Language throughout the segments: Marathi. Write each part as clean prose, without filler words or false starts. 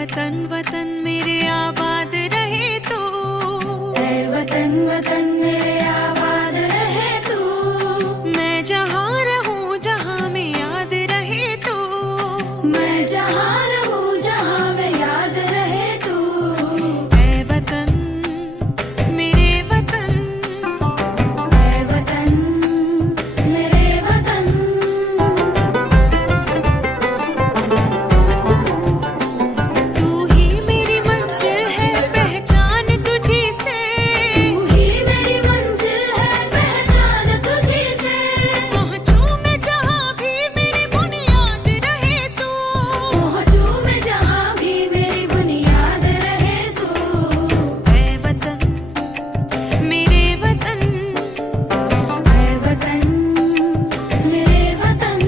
वतन वतन मेरे आबाद रहे तू, ऐ वतन वतन मेरे आबाद रहे तू। मैं जहाँ रहूं जहाँ में याद रहे तू, मैं जहाँ रहूं जहाँ में याद रहे तू। ऐ वतन मेरे वतन, ऐ वतन मेरे वतन। तू ही मेरी मंजिल है पहचान तुझी से, तू ही मेरी मंजिल है पहचान तुझी से। पहुँचूं मैं जहाँ भी मेरी बुनियाद रहे तू, पहुँचूं मैं जहाँ भी मेरी बुनियाद रहे तू। ऐ वतन मेरे वतन, ऐ वतन मेरे वतन।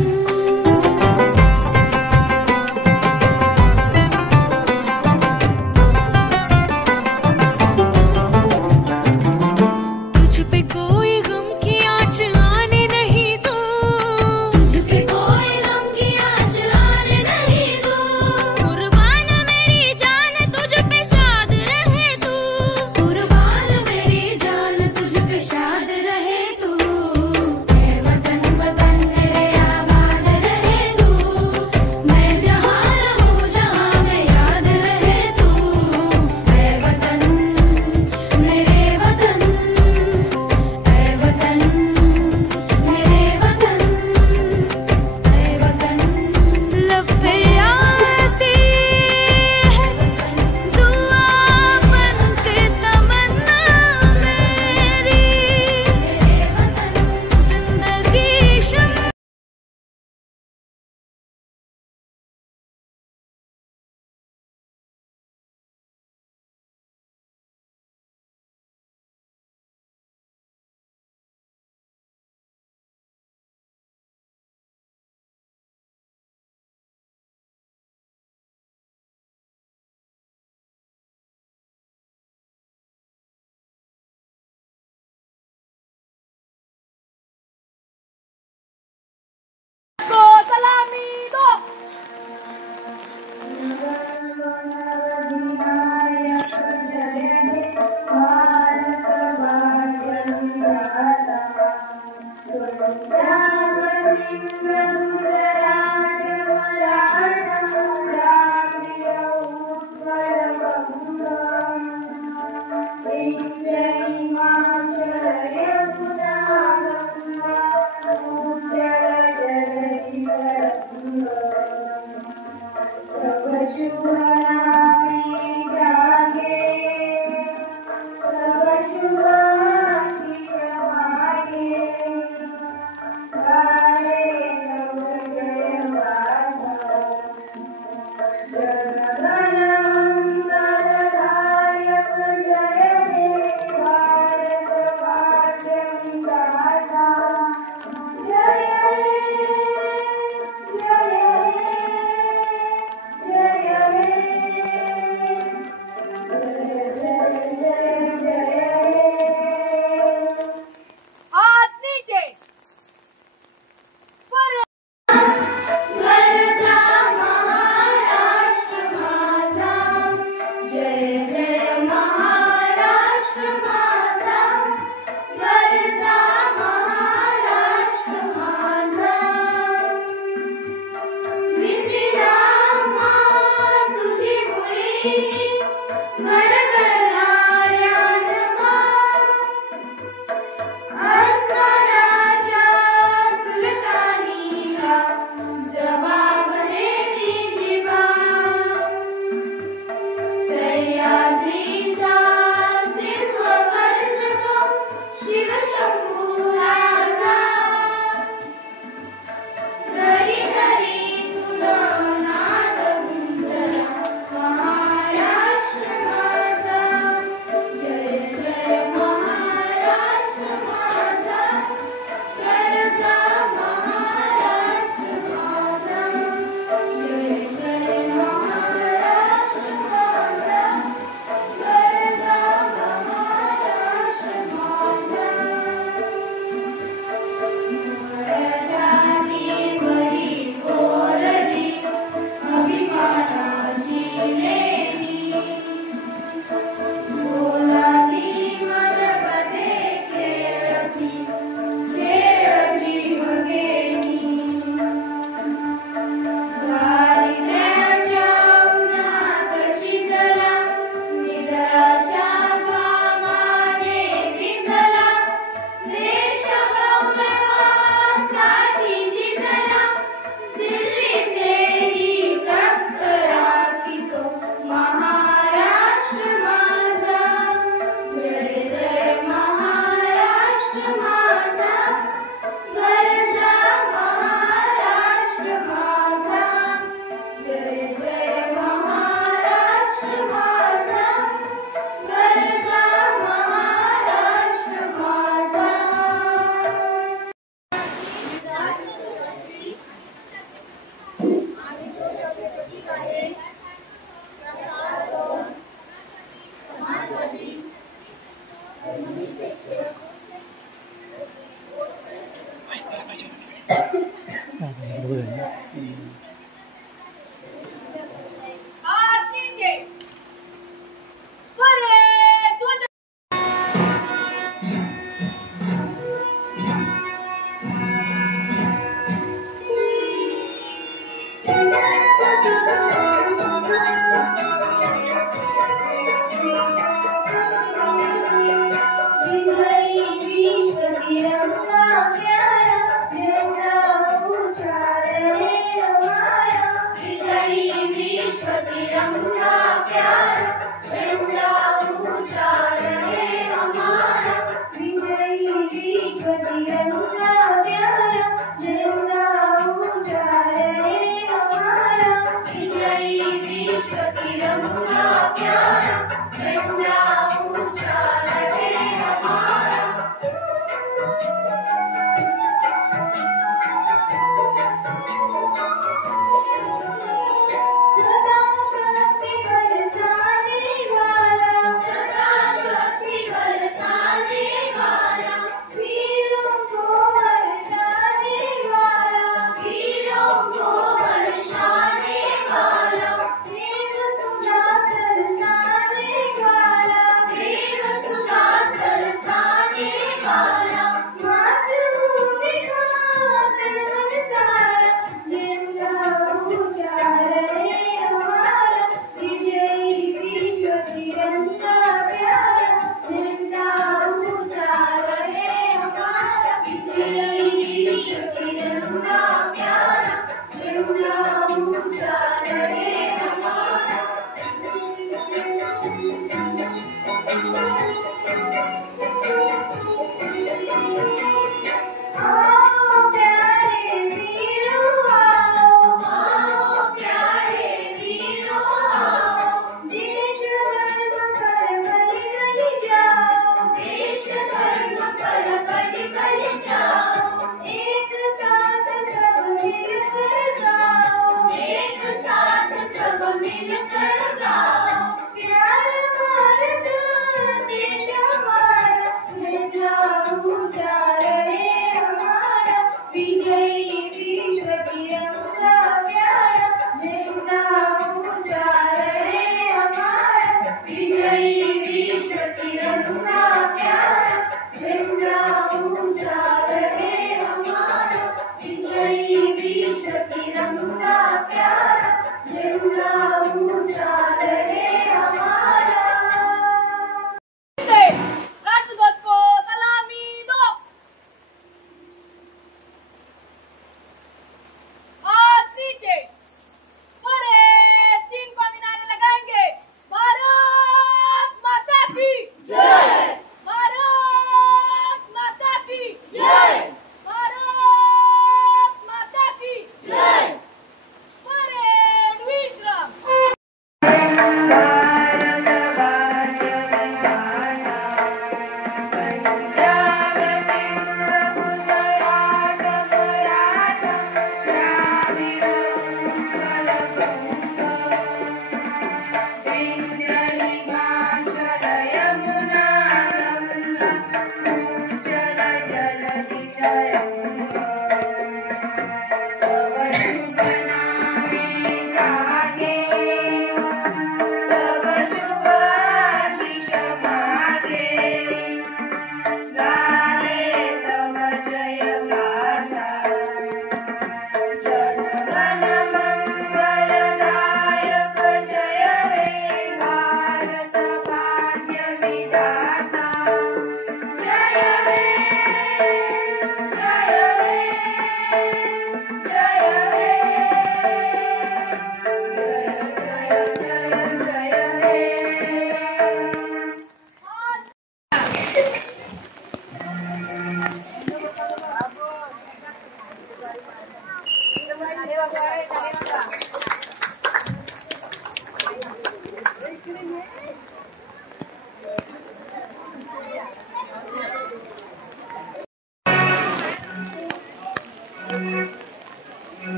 तुझ पे कोई गम की आँच आने नहीं दूं, तुझ पे कोई गम की आँच आने नहीं दूं। कुर्बान मेरी जान तुझ पे शाद रहे तू। कुर्बान मेरी जान तुझ पे शाद रहे तू। ऐ वतन वतन मेरे आबाद रहे तू। मैं जहाँ रहूं जहाँ में याद रहे तू। ऐ वतन मेरे वतन, ऐ वतन मेरे वतन, ऐ वतन। लब पे आती है दुआ बन के तमन्ना मेरी, जिंदगी शम्मा जय हे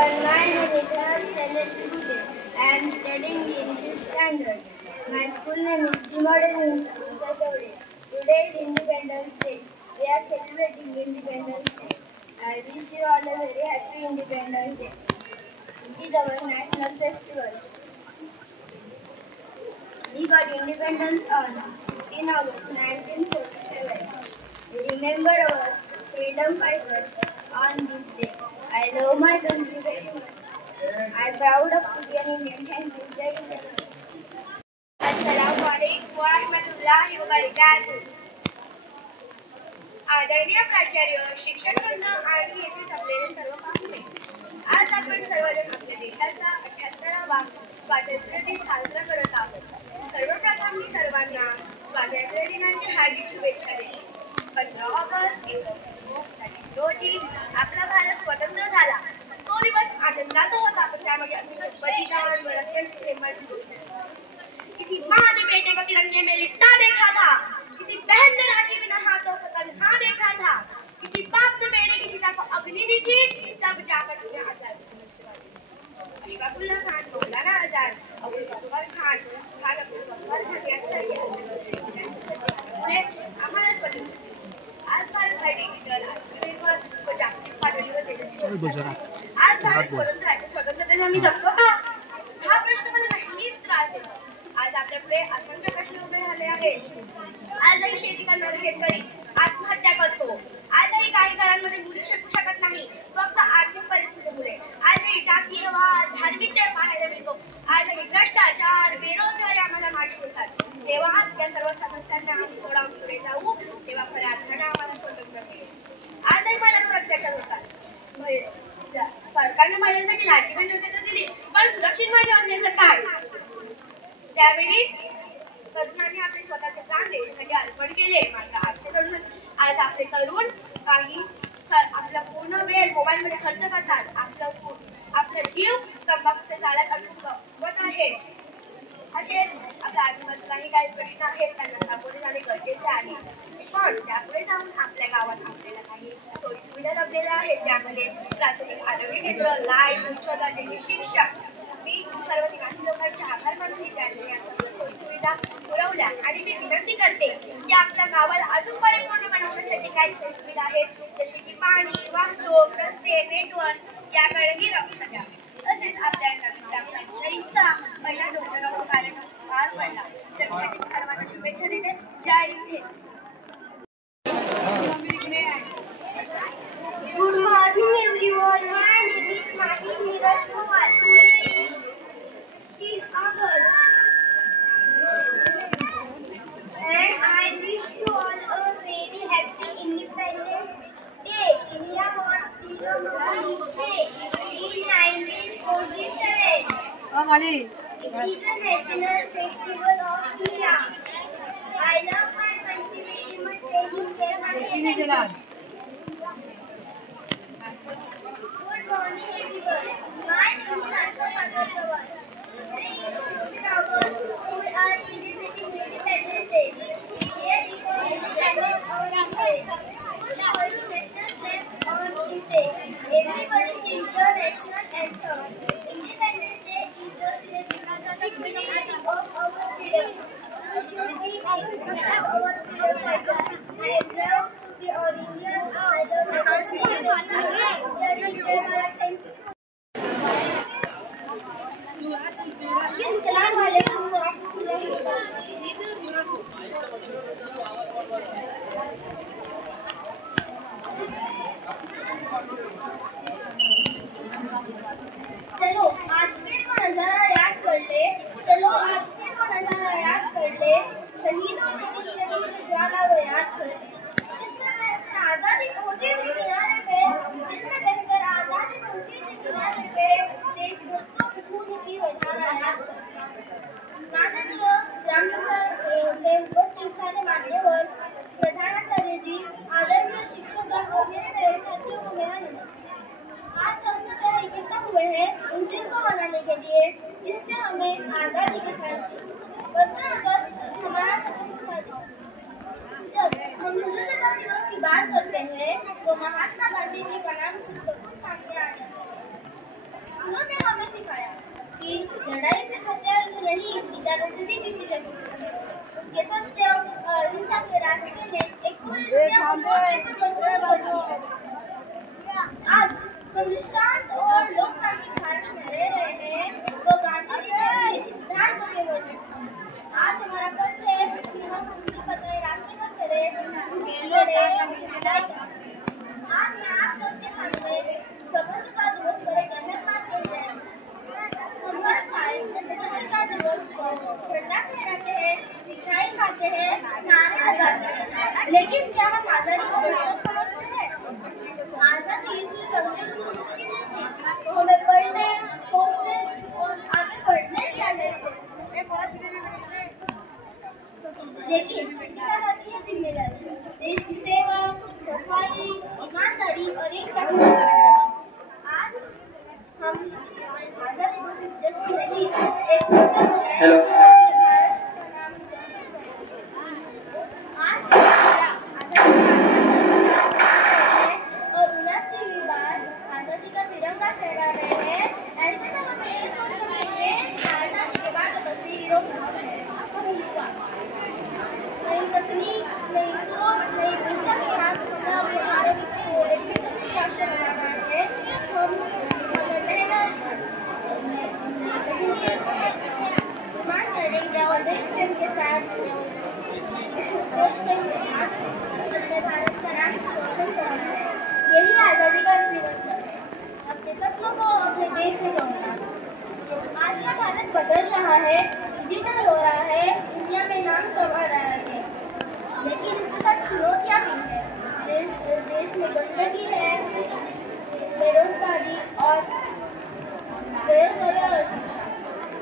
My name is Celeste. I am studying in 5th standard. My school name is Dimodel Saturday. Today is Independence Day. We are celebrating Independence Day. I wish you all a very happy Independence Day. It is our national festival. We got independence on 15 August 1947. We remember our freedom fighters on this day. I love my country very much. I am proud of to be an Indian. Thank you. Jai Hind. अस्सलामु अलैकुम व रहमतुल्लाहि व बरकातुहू. आदरणीय प्राचार्य, शिक्षक वृंद आणि येथे जमलेले सर्व पाहुणे, आज आपण सर्वजण आपल्या देशाचा 78वा स्वातंत्र्य दिन साजरा करत आहोत. सर्वप्रथम मी सर्वांना स्वातंत्र्य दिनाची हार्दिक शुभेच्छा देते. 15 ऑगस्ट 1947 रोजी आपला भारत स्वतंत्र झाला. तो दिवस आनंदाचा होता, पण त्यामध्ये अनेक बलिदान व रक्ताची थेंबांची गोष्ट. किसी माँ ने बेटे को तिरंगे में लिपटा देखा था, किसी बहन ने राखी बिना हाथों को तन्हा देखा था, किसी बाप ने बेटे की पिता को अग्नि दी थी, तब जाकर उसने आजादी. अब्दुल्ला खान, मौलाना आजाद, अबुल गफर खान, खान अब्दुल गफर खान आम्हाला स्वतंत्र. आज भारत हा डिजिटल, आत्मनिर्भर व जागतिक पातळीवर तेजस्वी. आज भारत स्वतंत्र आहे. स्वतंत्रतेने आम्ही जगतो का? हा प्रश्न मला नेहमीच त्रास देतो. आज आपल्यापुढे असंख्य प्रश्न उभे राहिले आहेत. आजही शेती करणारा शेतकरी आत्महत्या करतो. आजही काही घरांमध्ये मुली शिकू शकत नाही, फक्त आर्थिक परिस्थितीमुळे. आजही जातीयवाद, धार्मिकता पाहायला मिळतो. आजही भ्रष्टाचार, बेरोजगारी आम्हाला मागे होतात. तेव्हा या सर्व समस्यांना आम्ही सोडवून पुढे जाऊ, तेव्हा खऱ्या अर्थाने आम्हाला स्वतंत्र मिळेल. आजही महिलांवर अत्याचार होतात. सरकारने महिलांसाठी लाठी बंद योजना दिली, पण सुरक्षित माझ्या योजनेचं काय? त्यावेळी तरुणांनी आपले स्वतःचे प्राण देशासाठी अर्पण केले. मात्र आजचे तरुण, आज आपले तरुण काही आपला पूर्ण वेळ मोबाईलमध्ये खर्च करतात. आपला जीव तंबाखूच्या जाळ्यात अडकून गमवत आहे. असे आपल्या आजूबाजूलाही काही प्रश्न आहेत, त्यांना सामोरे जाणे गरजेचे आहे. पण त्यापुढे जाऊन आपल्या गावात आपल्याला काही सोयीसुविधा लाभलेल्या आहेत. त्यामध्ये प्राथमिक आरोग्य केंद्र, लाईट, उच्च दर्जाचे शिक्षण. मी सर्व निवासी लोकांचे आभार मानते, त्यांनी या सर्व सोयीसुविधा पुरवल्या. आणि मी विनंती करते की आपल्या गावाला अजून परिपूर्ण बनवण्यासाठी काही सोयीसुविधा आहेत, जसे की पाणी, वाहतूक, रस्ते, नेटवर्क याकडेही लक्ष द्या. तसेच आपल्या नवीन ग्रामपंचायतीचा पहिला ध्वजारोहण कार्यक्रम पार पडला. त्यासाठी सर्वांना शुभेच्छा देते. जय Hind. Good morning, everyone. My name is Mani Neeraj Kumar. Today is 6th August, and I wish you all a very happy Independence Day. India was freedom on this day in 1947. It is a national festival of India. I love my country very much. Thank you. Good morning, everyone. My name is Asma Agarwal. Today is 15 August. We are celebrating Independence Day. Here is our Independence on this day. We are also national flag on this day. Everybody sings the national anthem. Independence Day is the celebration of our freedom. We should be proud of our freedom fighters. I am proud to be an Indian. I love my country. चलो आज फिर वो नजारा याद कर ले. चलो आज फिर वो नजारा याद कर ले. शहीदों ने दी शहीद ज्वाला वो याद कर. जिसमें आजादी पहुंची थी किनारे पे, जिसमें बहकर आजादी पहुंची थी किनारे पे, देशभक्तों की खून की वो नजारा याद कर. माननीय ग्रामविकास मान्यवर प्रधानाचार्यजी, आदरणीय शिक्षक और मेरे साथियों को मेरा नमस्कार. आज हम सब यहाँ इकट्ठा हुए हैं उन दिन को मनाने के लिए जिससे हमें आजादी के साथ 15 अगस्त हमारा स्वतंत्रता दिवस. जब हम स्वतंत्रता दिवस की बात करते हैं तो महात्मा गांधी जी का नाम सबको सामने आता है. उन्होंने हमें सिखाया कि लड़ाई से हथियार नहीं इजाजत भी किसी से उनके सत्य और अहिंसा के रास्ते ने एक पूरी दुनिया को मजबूत कर दिया है। आज हम शांत और लोकतांत्रिक भारत में रह रहे हैं, वो गांधी जी के सिद्धांतों के वजह। आज हमारा फर्ज है कि हम उनके बताए रास्ते पर चले, लड़े, लड़ाई करें। आज मैं आप सबके सामने स्वतंत्रता दिवस पर एक अहम बात कह रहे हैं। हम हर साल स्वतंत्रता दिवस पर झंडा फहराते हैं, मिठाई खाते हैं, नारे लगाते हैं, लेकिन क्या हम आजादी को महसूस समझते हैं? आजादी सिर्फ हमने की नहीं थी, तो हमें पढ़ने, सोचने और आगे बढ़ने की आजादी है। लेकिन आजादी है जिम्मेदारी, देश की सेवा, सफाई, ईमानदारी और एकता की जिम्मेदारी। आज हम आजादी को सिर्फ जश्न नहीं, एक उत्सव मनाएं जो भारत का नाम आज और 79वीं बार आजादी का तिरंगा फहरा रहे हैं। ऐसे में हमें ये सोचना चाहिए कि आजादी के बाद बसी हीरो कौन है? वही युवा। नई तकनीक, नई सोच, नई ऊर्जा के साथ हम भारत को एक विकसित राष्ट्र बनाना है। हम मेहनत, ईमान करेंगे और देश प्रेम के साथ अपने भारत का नाम रोशन करना है। यही आजादी का दिवस है, अपने सपनों को अपने देश से जोड़ना। आज का भारत बदल रहा है, डिजिटल हो रहा है, दुनिया में नाम कमा रहा है, लेकिन इसके साथ चुनौतियां भी हैं। देश में गंदगी है, बेरोजगारी और बेरोजगारी और शिक्षा।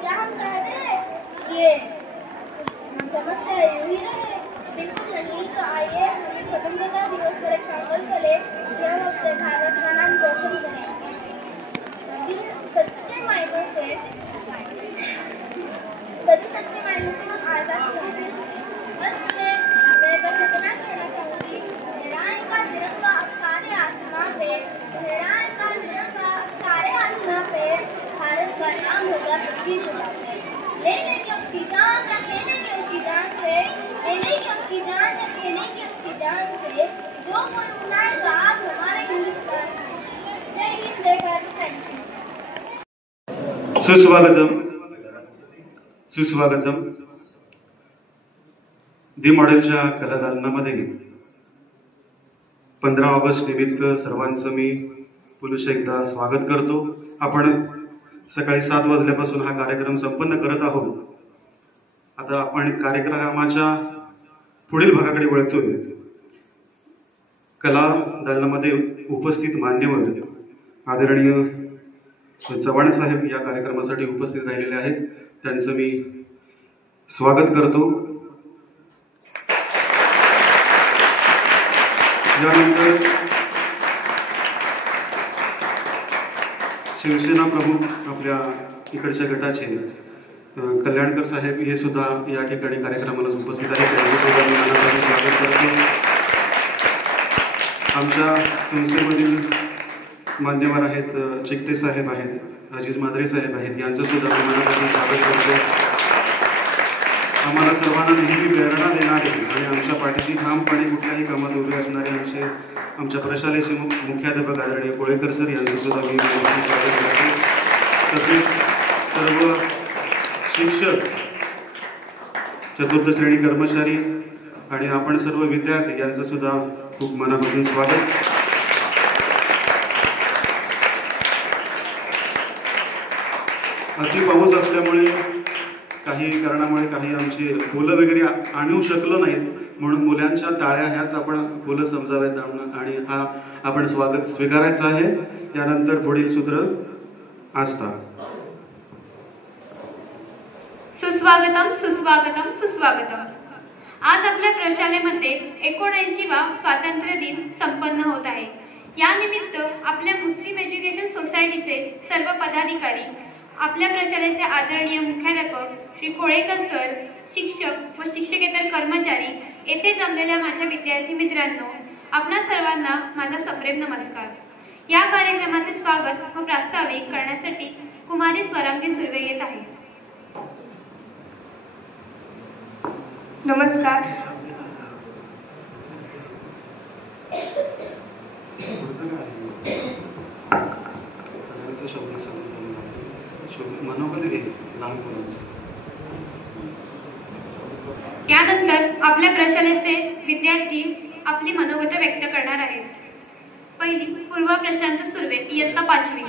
क्या हम चाहते हैं ये समस्या यूं ही रहे? बिल्कुल नहीं। तो आइए हम स्वतंत्रता दिवस पर एक संकल्प करें कि हम अपने भारत का नाम रोशन करें। सच्चे मायनों से हम आजाद होंगे। अंत में मैं बस इतना कहना चाहूँगी, लहराएगा तिरंगा अब सारे आसमां पे, लहराएगा तिरंगा अब सारे आसमां पे, भारत का नाम होगा सबकी जुबान पे। ले लेंगे उसकी जान, ले लेंगे उसकी जान से, ले लेंगे उसकी जान, ले लेंगे उसकी जान से, जो कोई बनाएगा आज हमारे हिंदुस्तान। जय हिंद, जय भारत। सुस्वागतम सुस्वागतम। दी मॉडेलच्या कलादालनामध्ये 15 ऑगस्ट निमित्त सर्वांचं मी पुन्हा एकदा स्वागत करतो। आपण सकाळी 7 वाजल्यापासून हा कार्यक्रम संपन्न करत आहोत। आता आपण कार्यक्रमाच्या पुढील भागाकडे वळतोय। कला दालनामध्ये उपस्थित मान्यवर आदरणीय चव्हाण साहेब या कार्यक्रमासाठी उपस्थित राहिलेले आहेत, त्यांचं मी स्वागत करतो। यानंतर शिवसेना प्रमुख आपल्या इकडच्या गटाचे कल्याणकर साहेब हे सुद्धा या ठिकाणी कार्यक्रमाला उपस्थित आहेत, त्यांचं स्वागत करतो। आमच्या संस्थेमधील मान्यवर आहेत, चिकटे साहेब आहेत, अजिज माद्रे साहेब आहेत, यांचं सुद्धा मनापासून स्वागत करतो। आम्हाला सर्वांना नेहमी प्रेरणा देणारे आणि आमच्या पाठीशी ठामपणे कुठल्याही कामात उभे असणारे आमच्या प्रशालेचे मुख्याध्यापक आदरणीय कोळेकर सर यांचं सुद्धा मी स्वागत करतो। तसेच सर्व शिक्षक, चतुर्थ श्रेणी कर्मचारी आणि आपण सर्व विद्यार्थी यांचं सुद्धा खूप मनापासून स्वागत। अति पाऊस असल्यामुळे काही कारणामुळे काही आमची फुलं वगैरे आणू शकलो नाहीत, म्हणून मुलांच्या टाळ्या ह्याच आपण फुलं समजाव्यात आणि हा आपण स्वागत स्वीकारायचं आहे। त्यानंतर पुढील सूत्र आस्था। सुस्वागतम सुस्वागतम सुस्वागतम। आज आपल्या प्रशालेमध्ये 79वा स्वातंत्र्य दिन संपन्न होत आहे। या निमित्त आपल्या मुस्लिम एज्युकेशन सोसायटीचे सर्व पदाधिकारी, आपल्या प्रशालेचे आदरणीय मुख्याध्यापक श्री कोळेकर सर, शिक्षक व शिक्षकेतर कर्मचारी, येथे जमलेल्या माझ्या विद्यार्थी मित्रांनो, आपणा सर्वांना माझा सप्रेम नमस्कार। या कार्यक्रमाचे स्वागत व प्रास्ताविक करण्यासाठी कुमारी स्वरांगी सुर्वे येत आहे. नमस्कार. यानंतर आपल्या प्रशालेचे विद्यार्थी आपली मनोगत व्यक्त करणार आहेत. पहिली पूर्वा प्रशांत सुर्वे, इयत्ता 5वी.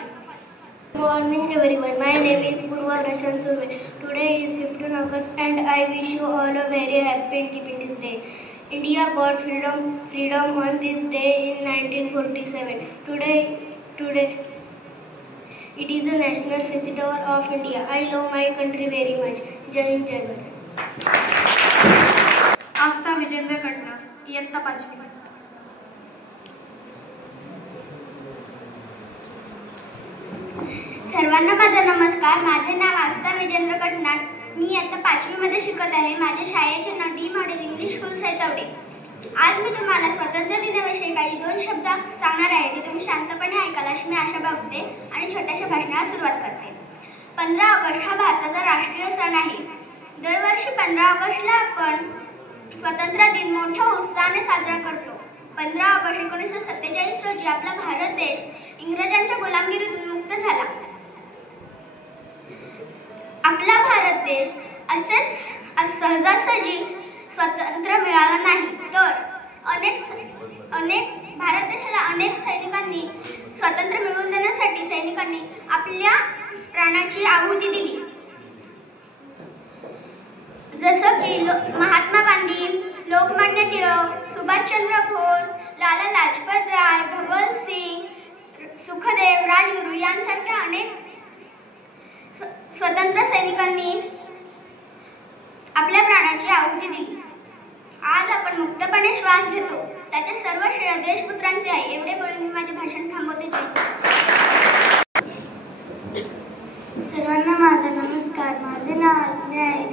Good morning everyone. My name is Purva Prashant Surve. Today is 15 August and I wish you all a very happy Independence Day. India got freedom on this day in 1947. Today it is a national festival of India. I love my country very much. Jai Hind, Jai Bharat. आस्था विजेंद्र कडनं, इयत्ता 5वी. सर्वांना माझा नमस्कार. माझे नाव आस्था विजेंद्र कटनार. मी आता 5वी मध्ये शिकत आहे. माझ्या शाळेचे नाव डी मॉडेल इंग्लिश स्कूल सैतावडे. आज मी तुम्हाला स्वातंत्र्य दिनाविषयी काही 2 शब्द सांगणार आहे ते तुम्ही शांतपणे ऐकाल अशी मी आशा बाळगते आणि छोट्याशा भाषणाला सुरुवात करते. 15 ऑगस्ट हा भारताचा राष्ट्रीय सण आहे. दरवर्षी 15 ऑगस्टला आपण स्वातंत्र्य दिन मोठ्या उत्साहाने साजरा करतो. 15 ऑगस्ट 1947 रोजी आपला भारत देश इंग्रजांच्या गुलामगिरीतून मुक्त झाला. आपला भारत देश असेच सहजासहजी स्वतंत्र मिळाला नाही, तर अनेक भारत देशाला अनेक सैनिकांनी स्वातंत्र्य मिळवून देण्यासाठी सैनिकांनी आपल्या प्राणाची आहुती दिली. जसं की महात्मा गांधी, लोकमान्य टिळक, सुभाषचंद्र बोस, लाला लाजपत राय, भगत सिंग, सुखदेव, राजगुरू यांसारख्या अनेक स्वतंत्र सैनिकांनी आपल्या प्राणाची आहुती दिली. आज आपण मुक्तपणे श्वास घेतो त्याचे सर्व श्रेय देशपुत्रांचे आहे. एवढे बोलून मी माझे भाषण थांबवते. सर्वांना माझा नमस्कार. माझे नाव आज्ञा आहे.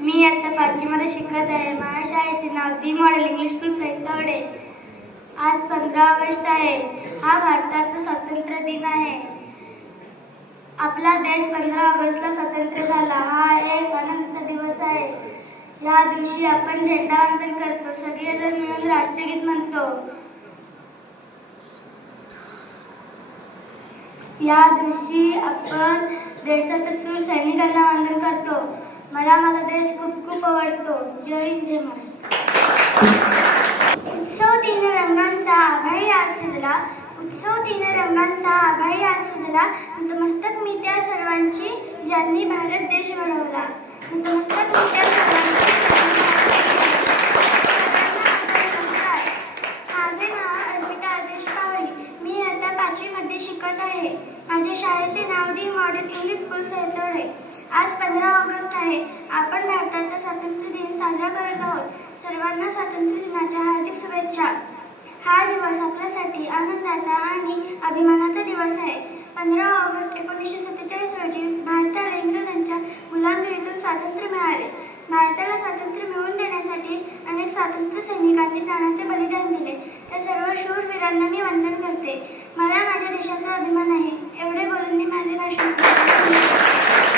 मी आता 5वी मध्ये शिकत आहे. माझ्या शाळेचे नाव डी मॉडेल इंग्लिश स्कूल सैतावडे. आज 15 ऑगस्ट आहे. हा भारताचा स्वातंत्र्य दिन आहे. आपला देश 15 ऑगस्टला स्वतंत्र झाला. हा एक आनंदाचा दिवस आहे. या दिवशी आपण झेंडावंदन करतो. सगळेजण मिळून राष्ट्रगीत म्हणतो. या दिवशी आपण देशाच्या शूर सैनिकांना वंदन करतो. मला माझा देश खूप खूप आवडतो. जय हिंद, जय महाराष्ट्र. उत्सव दिन रंगांचा आभाळी आज सजला. उत्सव दिन रंगांचा आभाळी आज सजला. नतमस्तक मी त्या सर्वांची ज्यांनी भारत देश घडवला. नतमस्तक मी त्या सर्वांची. माझे नाव अर्पिता आदेश कावळी. मी आता 5वी मध्ये शिकत आहे. माझ्या शाळेचे नाव डी मॉडेल इंग्लिश स्कूल सैतावडे. आज 15 ऑगस्ट आहे. आपण भारताचा स्वातंत्र्य दिन साजरा करत आहोत. सर्वांना स्वातंत्र्य दिनाच्या हार्दिक शुभेच्छा. हा दिवस आपल्यासाठी आनंदाचा आणि अभिमानाचा दिवस आहे. 15 ऑगस्ट 1947 रोजी भारताला इंग्रजांच्या गुलामगिरीतून स्वातंत्र्य मिळाले. भारताला स्वातंत्र्य मिळवून देण्यासाठी अनेक स्वातंत्र्य सैनिकांनी प्राणाचे बलिदान दिले. त्या सर्व शूरवीरांना मी वंदन करते. मला माझ्या देशाचा अभिमान आहे. एवढे बोलून मी माझे भाषण करते.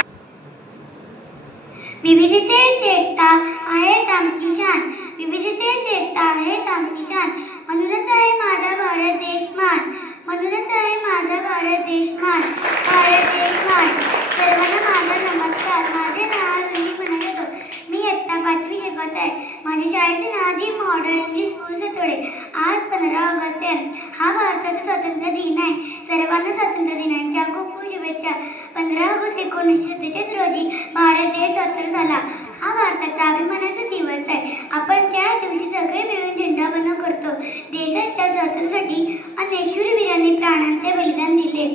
विविधतेत एकता आहे आमची शान. विविधतेत एकता आहे आमची शान. म्हणूनच आहे माझा भारत देश मान. म्हणूनच आहे माझा भारत देश मान. भारत देश मान. सर्वांना माझा नमस्कार. माझे नाव रुही पुन्हा. मी इयत्ता 5वी शिकत आहे. माझ्या शाळेचे नाव डी मॉडेल इंग्लिश स्कूल सैतावडे. आज 15 ऑगस्ट आहे. हा भारताचा स्वातंत्र्य दिन आहे. सर्वांना स्वातंत्र्य दिनाच्या खूप खूप शुभेच्छा. 15 ऑगस्ट 1947 रोजी भारत देश स्वतंत्र झाला. हा भारताचा अभिमानाचा दिवस आहे. आपण त्या दिवशी सगळे मिळून झेंडावंदन करतो. देशाच्या स्वातंत्र्यासाठी अनेक शूरवीरांनी प्राणांचे बलिदान दिले.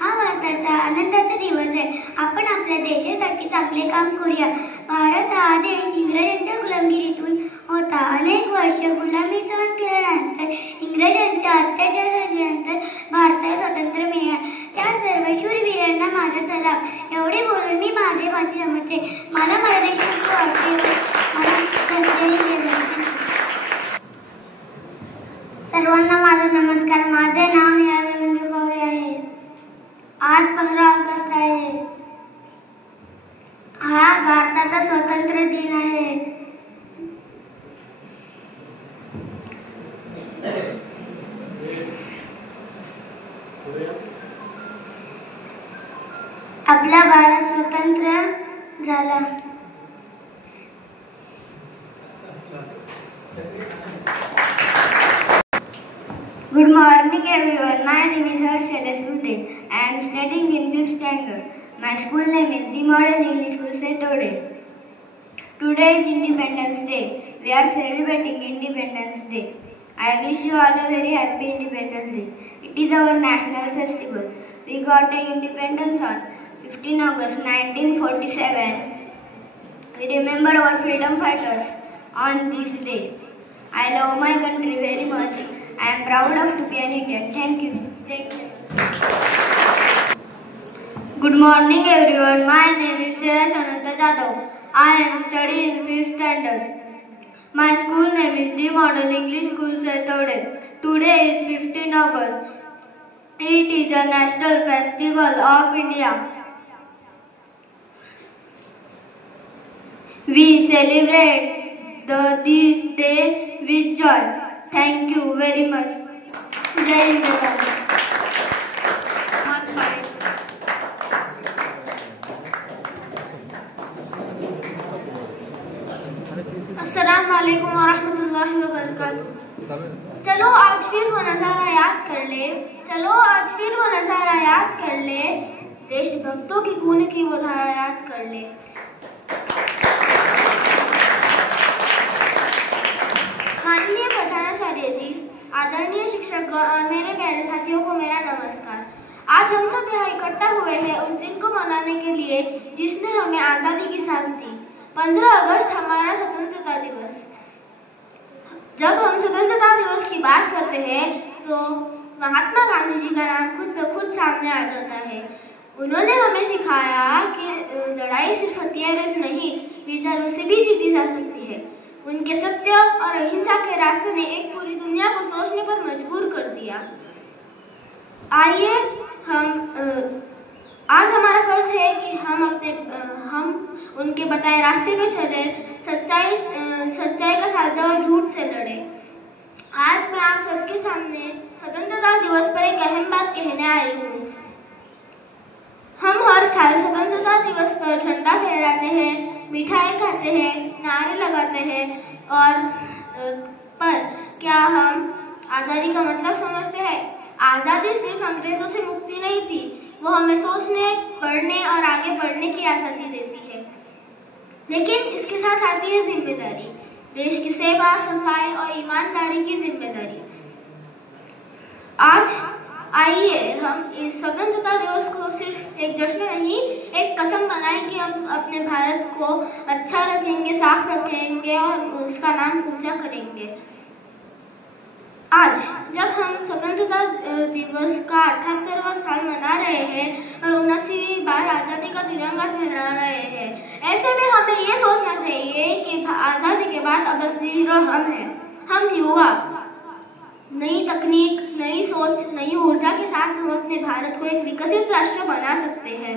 हा भारताचा आनंदाचा दिवस आहे. आपण आपल्या देशासाठी चांगले काम करूया. भारत हा देश इंग्रजांच्या गुलामगिरीतून होता. अनेक वर्ष गुलामी सहन केल्यानंतर इंग्रजांच्या अत्याचार सहल्यानंतर भारताला स्वातंत्र्य मिळाले. त्या सर्व शूरवीरांना माझा सलाम. एवढे बोलून मी माझे भाषण समजते. मला माझा देश खूप आवडते. सर्वांना माझा नमस्कार. माझे नाव निळा रवींद्र गौरे आहे. आज 15 ऑगस्ट आहे. आपला भारत स्वतंत्र झाला. Good morning everyone. My name is Harshal Sute. I am studying in 5th standard. My school name is The Model English School Setode. Today is Independence Day. We are celebrating Independence Day. I wish you all a very happy Independence Day. It is our national festival. We got a independence on 15 August 1947. We remember our freedom fighters on this day. I love my country very much. I am proud of to be an Indian. Thank you. Thank you. Good morning everyone. My name is Shreya Ananta Jadhav. I am studying in 5th standard. My school name is The Model English School Setode. Today is 15 August. It is a national festival of India. We celebrate this day with joy. Thank you very much. Jai Hind. अस्सलाम वालेकुम वरहमतुल्लाहि वबरकातुहू. चलो आज फिर वो नज़ारा याद कर ले. चलो आज फिर वो नज़ारा याद कर ले. देशभक्तों की खून की वो धारा याद कर ले. माननीय प्रधानाचार्य जी, आदरणीय शिक्षक और मेरे प्यारे साथियों को मेरा नमस्कार. आज हम सब यहाँ इकट्ठा हुए हैं उस दिन को मनाने के लिए जिसने हमें आज़ादी की सांस दी. 15 अगस्त हमारा स्वतंत्रता दिवस. जब हम स्वतंत्रता दिवस की बात करते हैं तो महात्मा गांधी जी का नाम खुद ब खुद सामने आ जाता है. उन्होंने हमें सिखाया कि लड़ाई सिर्फ हथियारों से नहीं, विचारों से भी जीती जा सकती है. उनके सत्य और अहिंसा के रास्ते ने एक पूरी दुनिया को सोचने पर मजबूर कर दिया. आइए आज हमारा फर्ज है कि हम उनके बताए रास्ते पे चले, सच्चाई का साथ दें और झूठ से लड़े. आज मैं आप सबके सामने स्वतंत्रता दिवस पर एक अहम बात कहने आई हूँ. हम हर साल स्वतंत्रता दिवस पर झंडा फहराते हैं, मिठाई खाते हैं, नारे लगाते हैं पर क्या हम आज़ादी का मतलब समझते हैं? आज़ादी सिर्फ अंग्रेजों से मुक्ति नहीं थी, वो हमें सोचने, पढ़ने और आगे बढ़ने की आज़ादी देती है. लेकिन इसके साथ आती है जिम्मेदारी, देश की सेवा, सफाई और ईमानदारी की जिम्मेदारी. आज आइए हम इस स्वतंत्रता दिवस को सिर्फ एक जश्न नहीं, एक कसम बनाएं कि हम अपने भारत को अच्छा रखेंगे, साफ रखेंगे और उसका नाम ऊंचा करेंगे. आज जब हम स्वतंत्रता दिवस का 78वां साल मना रहे हैं और 79वीं बार आज़ादी का तिरंगा फहरा रहे हैं, ऐसे में हमें ये सोचना चाहिए कि आज़ादी के बाद अब असली हीरो हम हैं. हम युवा नई तकनीक, नई सोच, नई ऊर्जा के साथ हम अपने भारत को एक विकसित राष्ट्र बना सकते हैं.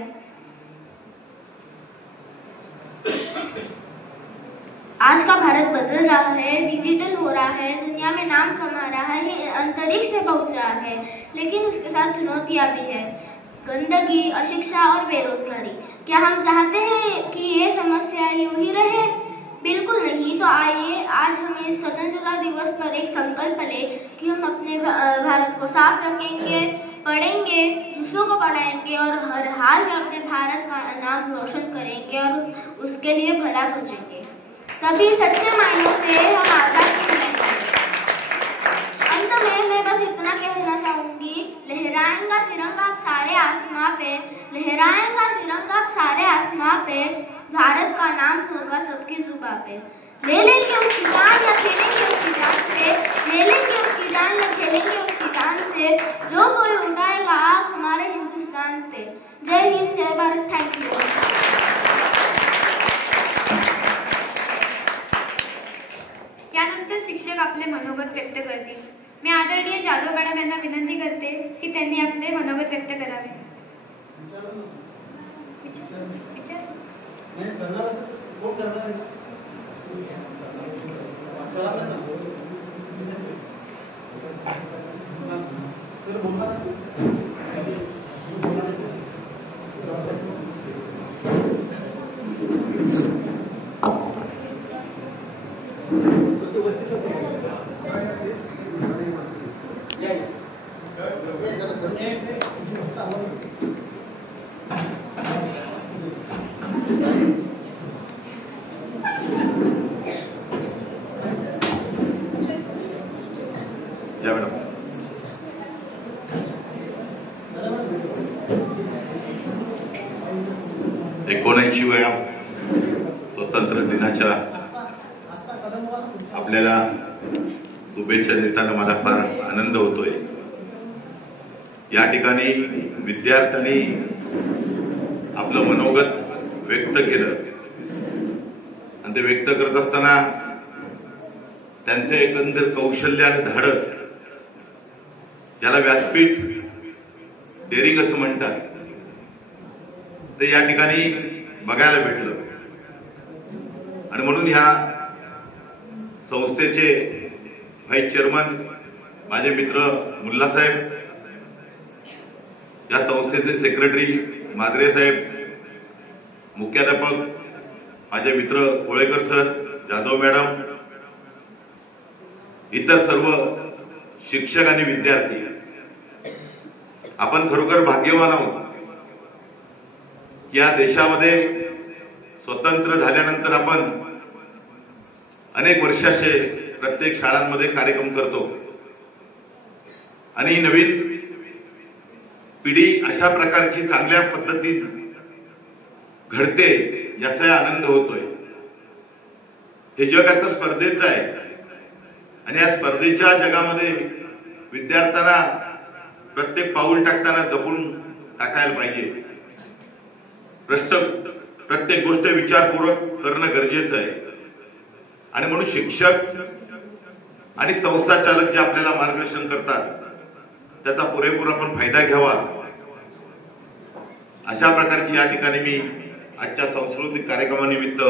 आज का भारत बदल रहा है, डिजिटल हो रहा है, दुनिया में नाम कमा रहा है, अंतरिक्ष में पहुंच रहा है. लेकिन उसके साथ चुनौतियां भी है, गंदगी, अशिक्षा और बेरोजगारी. क्या हम चाहते हैं कि ये समस्या यूं ही रहे? बिल्कुल नहीं. तो आइए आज हम इस स्वतंत्रता दिवस पर एक संकल्प लें कि हम अपने भारत को साफ रखेंगे, पढ़ेंगे, दूसरों को पढ़ाएंगे और हर हाल में अपने भारत का नाम रोशन करेंगे और उसके लिए भला सोचेंगे. तभी सच्चे मायनों से हम आज़ादी मिलेंगे. अंत में मैं बस इतना कहना चाहूंगी, लहराएगा तिरंगा सारे आसमां पे, लहराएगा तिरंगा सारे आसमां पे, भारत का नाम होगा सबकी जुबां पे. ले लेंगे उसकी जान या खेलेंगे उसकी जान से, ले लेंगे उसकी जान या खेलेंगे उसकी जान से, जो कोई उठाएगा आग हमारे हिंदुस्तान पे. जय हिंद, जय भारत. Thank you. यानंतर शिक्षक आपले मनोगत व्यक्त करतील. मी आदरणीय जाधव मॅडम यांना विनंती करते की त्यांनी आपले मनोगत व्यक्त करावे. 79व्या स्वातंत्र्य दिनाच्या आपल्याला शुभेच्छा देताना मला फार आनंद होतोय. या ठिकाणी विद्यार्थ्यांनी आपलं मनोगत व्यक्त केलं आणि ते व्यक्त करत असताना त्यांचे एकंदर कौशल्य आणि धाडस, ज्याला व्यासपीठ डेअरिंग असं म्हणतात, ते या ठिकाणी बघायला भेटलं. आणि म्हणून ह्या संस्थेचे व्हाईस चेअरमन माझे मित्र मुल्ला साहेब, या संस्थेचे सेक्रेटरी माद्रे साहेब, मुख्याध्यापक माझे मित्र कोळेकर सर, जाधव मॅडम, इतर सर्व शिक्षक आणि विद्यार्थी, आपण खरोखर भाग्यवान आहोत. या देशामध्ये स्वतंत्र झाल्यानंतर आपण अनेक वर्षाचे प्रत्येक शाळांमध्ये कार्यक्रम करतो आणि नवीन पिढी अशा प्रकारची चांगल्या पद्धतीत घडते याचा आनंद होतोय. हे जग आता स्पर्धेचं आहे आणि या स्पर्धेच्या जगामध्ये विद्यार्थ्यांना प्रत्येक पाऊल टाकताना जपून टाकायला पाहिजे. प्रत्येक गोष्ट विचारपूर्वक करणं गरजेचं आहे. आणि म्हणून शिक्षक आणि संस्था चालक जे आपल्याला मार्गदर्शन करतात त्याचा पुरेपूर आपण फायदा घ्यावा, अशा प्रकारची या ठिकाणी मी आजच्या सांस्कृतिक कार्यक्रमानिमित्त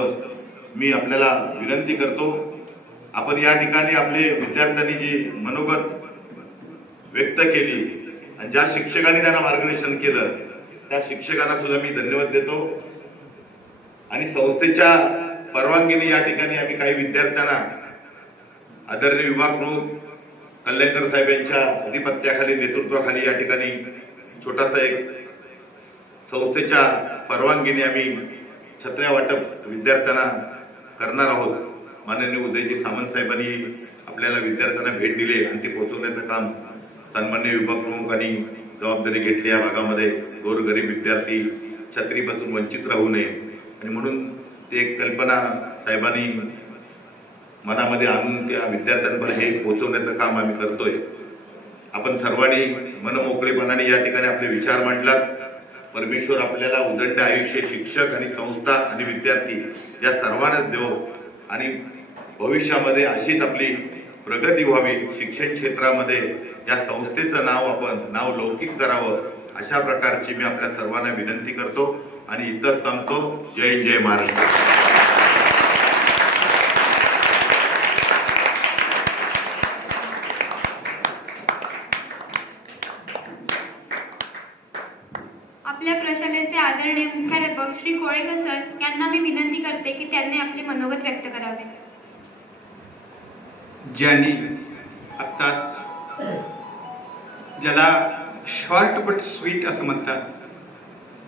मी आपल्याला विनंती करतो. आपण या ठिकाणी आपले विद्यार्थ्यांनी जी मनोगत व्यक्त केली आणि ज्या शिक्षकांनी त्यांना मार्गदर्शन केलं त्या शिक्षकांना सुद्धा मी धन्यवाद देतो. आणि संस्थेच्या परवानगीने या ठिकाणी आम्ही काही विद्यार्थ्यांना आदरणीय विभाग प्रमुख कल्याणकर साहेब यांच्या अधिपत्याखाली, नेतृत्वाखाली या ठिकाणी छोटासा एक संस्थेच्या परवानगीने आम्ही छत्र्या वाटप विद्यार्थ्यांना करणार आहोत. माननीय उदयजी सामंत साहेबांनी आपल्याला विद्यार्थ्यांना भेट दिली आणि ते पोहोचवण्याचं काम सन्माननीय विभाग प्रमुखांनी जबाबदारी घेतली. या भागामध्ये गोरगरीब विद्यार्थी छत्रीपासून वंचित राहू नये आणि म्हणून ते एक कल्पना साहेबांनी मनामध्ये आणून त्या विद्यार्थ्यांपर्यंत हे पोहोचवण्याचं काम आम्ही करतोय. आपण सर्वांनी मनमोकळेपणाने या ठिकाणी आपले विचार मांडलात. परमेश्वर आपल्याला उदंड आयुष्य शिक्षक आणि संस्था आणि विद्यार्थी या सर्वांनाच देव आणि भविष्यामध्ये अशीच आपली प्रगती व्हावी. शिक्षण क्षेत्रामध्ये या संस्थेचं नाव लौकिक करावं, अशा प्रकारची मी आपल्या सर्वांना विनंती करतो आणि इथंच थांबतो. जय जय महाराष्ट्र. आपल्या प्रशालेचे आदरणीय मुख्याध्यापक श्री कोळेकर सर यांना मी विनंती करते की त्यांनी आपले मनोगत व्यक्त करावे. ज्यांनी आत्ताच, ज्याला शॉर्ट बट स्वीट असं म्हणतात,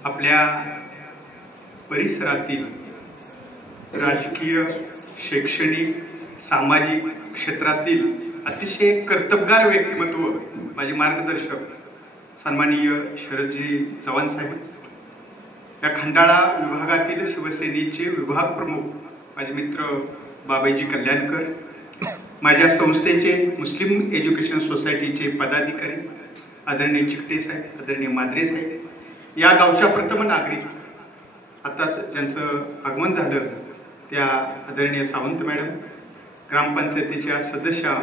आपल्या परिसरातील राजकीय, शैक्षणिक, सामाजिक क्षेत्रातील अतिशय कर्तबगार व्यक्तिमत्व, माझे मार्गदर्शक सन्माननीय शरदजी चव्हाण साहेब, या खंडाळा विभागातील शिवसेनेचे विभाग प्रमुख माझे मित्र बाबाजी कल्याणकर, माझ्या संस्थेचे मुस्लिम एज्युकेशन सोसायटीचे पदाधिकारी आदरणीय चिकटे साहेब, आदरणीय माद्रे साहेब, या गावच्या प्रथम नागरिक, आताच ज्यांचं आगमन झालं त्या आदरणीय सावंत मॅडम, ग्रामपंचायतीच्या सदस्या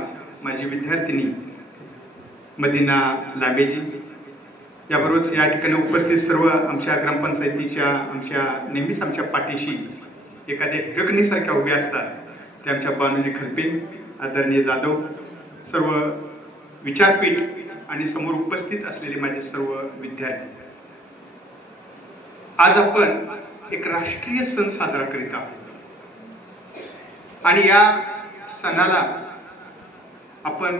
माझी विद्यार्थिनी मदिना लांबेजी, याबरोबरच या ठिकाणी उपस्थित सर्व आमच्या ग्रामपंचायतीच्या नेहमीच आमच्या पाठीशी एखाद्या हिरकणीसारख्या उभ्या असतात ते आमच्या बानुजी खलपे, आदरणीय जाधव, सर्व विचारपीठ आणि समोर उपस्थित असलेले माझे सर्व विद्यार्थी. आज आपण एक राष्ट्रीय सण साजरा करीत आहोत आणि या सणाला आपण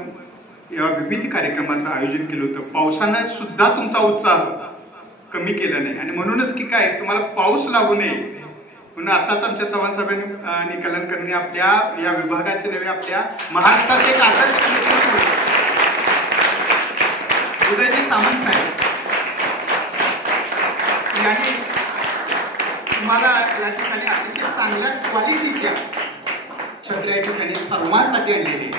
या विविध कार्यक्रमाचं आयोजन केलं होतं. पावसानं सुद्धा तुमचा उत्साह कमी केला नाही आणि म्हणूनच की काय, तुम्हाला पाऊस लागू नये म्हणून आताच आमच्या चव्हाण साहेबांनी कल्याणकरांनी आपल्या या विभागाचे नव्हे आपल्या महाराष्ट्राचे एक आदर्श उदयजी सामंत साहेब यांनी तुम्हाला या ठिकाणी अतिशय चांगल्या क्वालिटीच्या छत्र्या या ठिकाणी सर्वांसाठी आणलेली.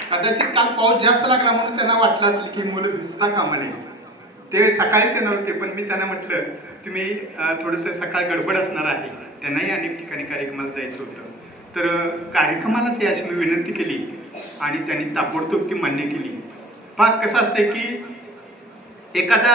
कदाचित काल पाऊस जास्त लागला म्हणून त्यांना वाटलं असेल की मुलं भिजता कामा नये. ते सकाळीचे नव्हते, पण मी त्यांना म्हटलं तुम्ही थोडंसं सकाळ गडबड असणार आहे, त्यांनाही अनेक ठिकाणी कार्यक्रमाला जायचं होतं. तर कार्यक्रमालाच याची मी विनंती केली आणि त्यांनी ताबडतोब ती मान्य केली. मग कसं असतंय की एखादा,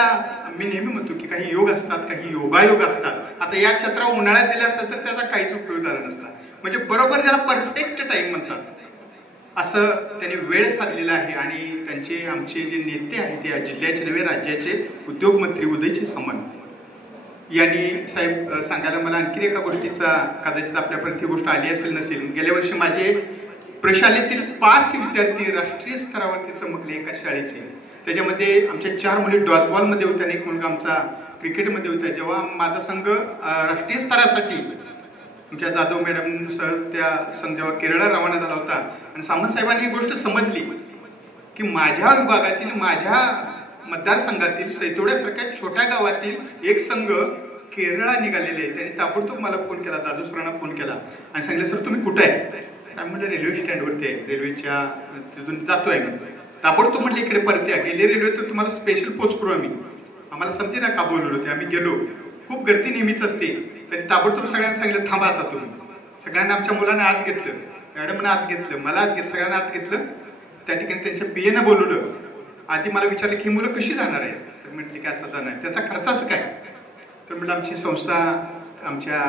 मी नेहमी म्हणतो की काही योग असतात, काही योगायोग असतात. आता या छत्रा उन्हाळ्यात दिल्या असतात तर त्याचा काहीच उपयोग झाला नसता. म्हणजे बरोबर ज्याला परफेक्ट टाइम म्हणतात असं त्यांनी वेळ साधलेला आहे. आणि त्यांचे आमचे जे नेते आहेत या जिल्ह्याचे नव्हे राज्याचे उद्योगमंत्री उदयजी सामंत यांनी साहेब सांगायला मला आणखी एका गोष्टीचा, कदाचित आपल्यापर्यंत ही गोष्ट आली असेल नसेल. गेल्या वर्षी माझे प्रशालेतील 5 विद्यार्थी राष्ट्रीय स्तरावरती चमकले एका शाळेचे. त्याच्यामध्ये आमच्या 4 मुली डॉजबॉलमध्ये होत्या आणि एक मुलगा आमचा क्रिकेटमध्ये होता. जेव्हा माझा संघ राष्ट्रीय स्तरासाठी आमच्या जाधव मॅडम सह त्या संघ जेव्हा केरळला रवाना झाला होता आणि सामंत साहेबांनी ही गोष्ट समजली की माझ्या विभागातील, माझ्या मतदारसंघातील सैतोड्यासारख्या छोट्या गावातील एक संघ केरळला निघालेले आहे. त्यांनी ताबडतोब मला फोन केला, दादू सरांना फोन केला आणि सांगितलं सर तुम्ही कुठे आहे? आम्ही म्हटलं रेल्वे स्टँडवरती आहे, रेल्वेच्या तिथून जातोय मी. ताबडतोब म्हटलं इकडे परत या, गेले रेल्वे तर तुम्हाला स्पेशल पोच करू आम्ही. आम्हाला समजे ना का बोलवलं होते. आम्ही गेलो, खूप गर्दी नेहमीच असते. त्यांनी ताबडतोब सगळ्यांना सांगितलं थांबा आता तुम्ही. सगळ्यांना आमच्या मुलांना आत घेतलं, मॅडमना आत घेतलं, मला आत घेतलं, सगळ्यांना आत घेतलं. त्या ठिकाणी त्यांच्या पीएनं बोलवलं. आधी मला विचारलं की ही मुलं कशी जाणार आहे? तर म्हटली की असं जाणार, त्याचा खर्चाचं काय? तर म्हटलं आमची संस्था आमच्या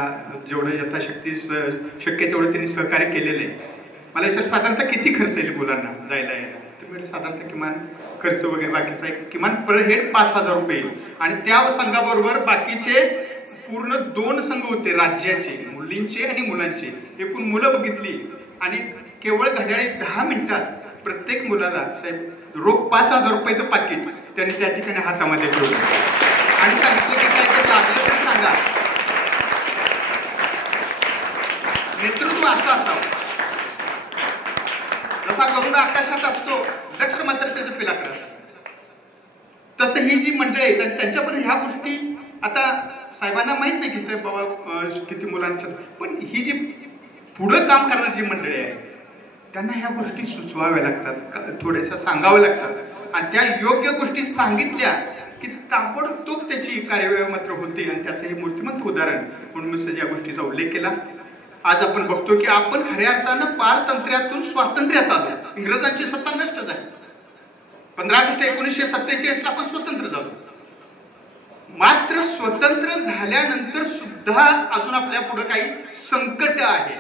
जेवढं यथाशक्ती शक्य तेवढं त्यांनी सहकार्य केलेलं आहे. मला विचार साधारणतः किती खर्च येईल मुलांना जायला यायला? तर म्हणजे साधारणतः किमान खर्च वगैरे बाकीचा एक किमान पर हेड 5,000 रुपये येईल. आणि त्या संघाबरोबर बाकीचे पूर्ण 2 संघ होते राज्याचे, मुलींचे आणि मुलांचे. एकूण मुलं बघितली आणि केवळ घड्याळी 10 मिनिटात प्रत्येक मुलाला साहेब रोख 5,000 रुपयाचं पाकिट त्यांनी त्या ठिकाणी हातामध्ये ठेवलं आणि सांगितलं की काय तर लागलं तर सांगा. नेतृत्व असं असावं, जसा गरुड आकाशात असतो लक्ष मात्र त्याचं पिलाकडे असतं. तसं ही जी मंडळी आहेत त्यांच्यापर्यंत ह्या गोष्टी, आता साहेबांना माहित नाही की बाबा किती मुलांच्या, पण ही जी पुढं काम करणारी जी मंडळी आहे त्यांना ह्या गोष्टी सुचवाव्या लागतात, थोड्याशा सांगाव्या लागतात. आणि त्या योग्य गोष्टी सांगितल्या की ताबडतोब त्याची कार्यवाही मात्र होते. आणि त्याचं हे मूर्तिमंत उदाहरण म्हणून मी सगळ्या गोष्टीचा उल्लेख केला. आज आपण बघतो की आपण खऱ्या अर्थानं पारतंत्र्यातून स्वातंत्र्यात आलो. इंग्रजांची सत्ता नष्ट झाली. 15 ऑगस्ट 1947 आपण स्वतंत्र झालो. मात्र स्वतंत्र झाल्यानंतर सुद्धा अजून आपल्या पुढे काही संकट आहे,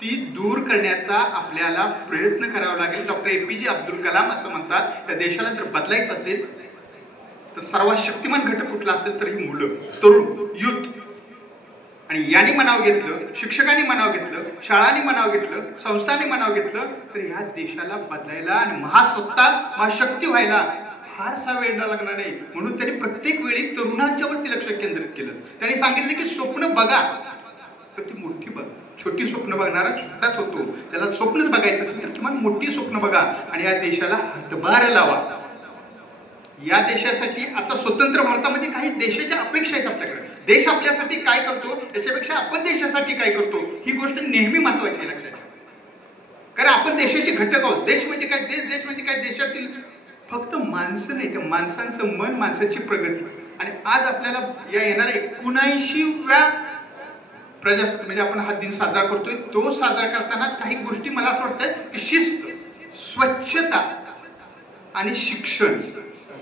ती दूर करण्याचा आपल्याला प्रयत्न करावा लागेल. डॉक्टर APJ अब्दुल कलाम असं म्हणतात, त्या देशाला जर बदलायचं असेल तर सर्वात शक्तिमान घटक कुठला असेल तर ही मुलं, तरुण, युथ. आणि यांनी मनाव घेतलं, शिक्षकांनी मनाव घेतलं, शाळांनी मनाव घेतलं, संस्थांनी मनाव घेतलं तर ह्या देशाला बदलायला आणि महासत्ता, महाशक्ती व्हायला फारसा वेळ लागणार नाही. म्हणून त्यांनी प्रत्येक वेळी तरुणांच्यावरती लक्ष केंद्रित केलं. त्यांनी सांगितलं की स्वप्न बघा तर ती मोठी बघा. छोटी स्वप्न बघणारा छोटाच होतो, त्याला स्वप्नच बघायचं असेल तर किमान मोठी स्वप्न बघा आणि या देशाला हातभार लावा. या देशासाठी आता स्वतंत्र भारतामध्ये काही देशाच्या अपेक्षा आहेत आपल्याकडे. देश आपल्यासाठी काय करतो त्याच्यापेक्षा आपण देशासाठी काय करतो ही गोष्ट नेहमी महत्वाची आहे लक्षात ठेवा. कारण आपण देशाचे घटक आहोत. देश म्हणजे काय, देश म्हणजे काय, देशातील फक्त माणसं नाही, त्या माणसांचं मन, माणसाची प्रगती. आणि आज आपल्याला या येणाऱ्या 79व्या प्रजासत्ताक म्हणजे आपण हा दिन साजरा करतोय, तो साजरा करताना काही गोष्टी मला असं वाटतं की शिस्त, स्वच्छता आणि शिक्षण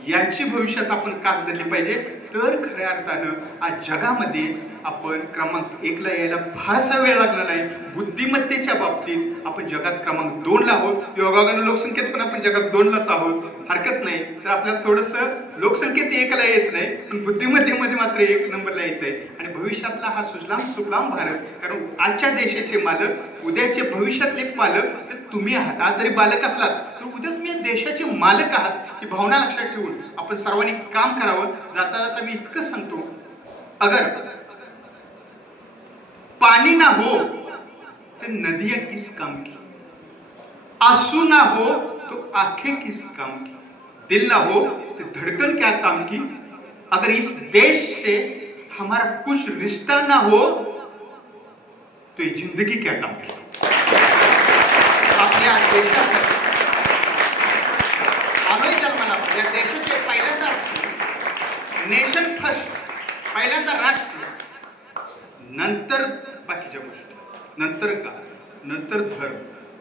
यांची भविष्यात आपण कास धरली पाहिजे. तर खऱ्या अर्थानं आज जगामध्ये आपण क्रमांक 1 ला यायला फारसा वेळ लागणार नाही. बुद्धिमत्तेच्या बाबतीत आपण जगात क्रमांक 2 ला आहोत. योगायोगानं लोकसंख्येत पण आपण जगात 2 लाच आहोत, हरकत नाही. तर आपल्याला थोडंसं लोकसंख्येत 1 ला यायचं नाही, पण बुद्धिमत्तेमध्ये मात्र 1 नंबरला यायचं आहे. आणि भविष्यातला हा सुजलाम सुफलाम भारत, कारण आजच्या देशाचे मालक, उद्याचे भविष्यातले पालक तर तुम्ही आहात. आज जरी बालक असलात तर उद्या तुम्ही देशाचे मालक आहात. ही भावना लक्षात ठेवून आपण सर्वांनी काम करावं. जाता जाता मी इतकं सांगतो, अगर पानी ना हो तो नदियां किस काम की, आंसू ना हो तो आंखें किस काम की, दिल ना हो तो धड़कन क्या काम की. अगर इस देश से हमारा कुछ रिश्ता ना हो तो ये जिंदगी क्या काम की. आपल्या देशासाठी आलोय जन्माला. या देशाचे पहिल्यांदा नेशन फर्स्ट, पहिल्यांदा राष्ट्र, नंतर बाकीच्या गोष्टी, नंतर का, नंतर धर्म.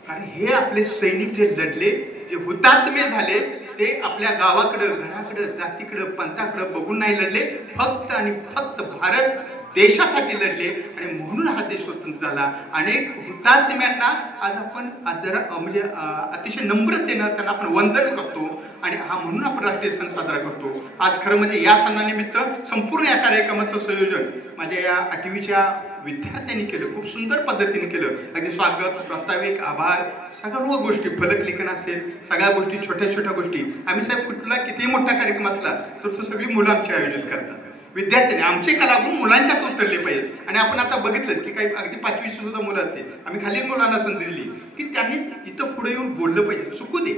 कारण हे आपले सैनिक जे लढले, जे हुतात्मे झाले, ते आपल्या गावाकडं, घराकडं, जातीकडं, पंथाकडं बघून नाही लढले, फक्त आणि फक्त भारत देशासाठी लढले. आणि म्हणून हा देश स्वतंत्र झाला. अनेक हुतात्म्यांना आज आपण म्हणजे अतिशय नम्रतेनं त्यांना आपण वंदन करतो. आणि हा म्हणून आपण राष्ट्रीय सण साजरा करतो. आज खरं म्हणजे या सणानिमित्त संपूर्ण या कार्यक्रमाचं संयोजन माझ्या या 8वीच्या विद्यार्थ्यांनी केलं. खूप सुंदर पद्धतीने केलं. अगदी स्वागत, प्रास्ताविक, आभार, सर्व गोष्टी, फलकलेखन असेल, सगळ्या गोष्टी, छोट्या छोट्या गोष्टी. आम्ही साहेब कुठला कितीही मोठा कार्यक्रम असला तर तो सगळी मुलं आमची आयोजित करतात. विद्यार्थ्यांनी आमचे कलागुण मुलांच्यात उतरले पाहिजे. आणि आपण आता बघितलंच की काही अगदी 5वी सुद्धा मुलं असते, आम्ही खाली मुलांना संधी दिली की त्यांनी इथं पुढे येऊन बोललं पाहिजे. चुकू दे,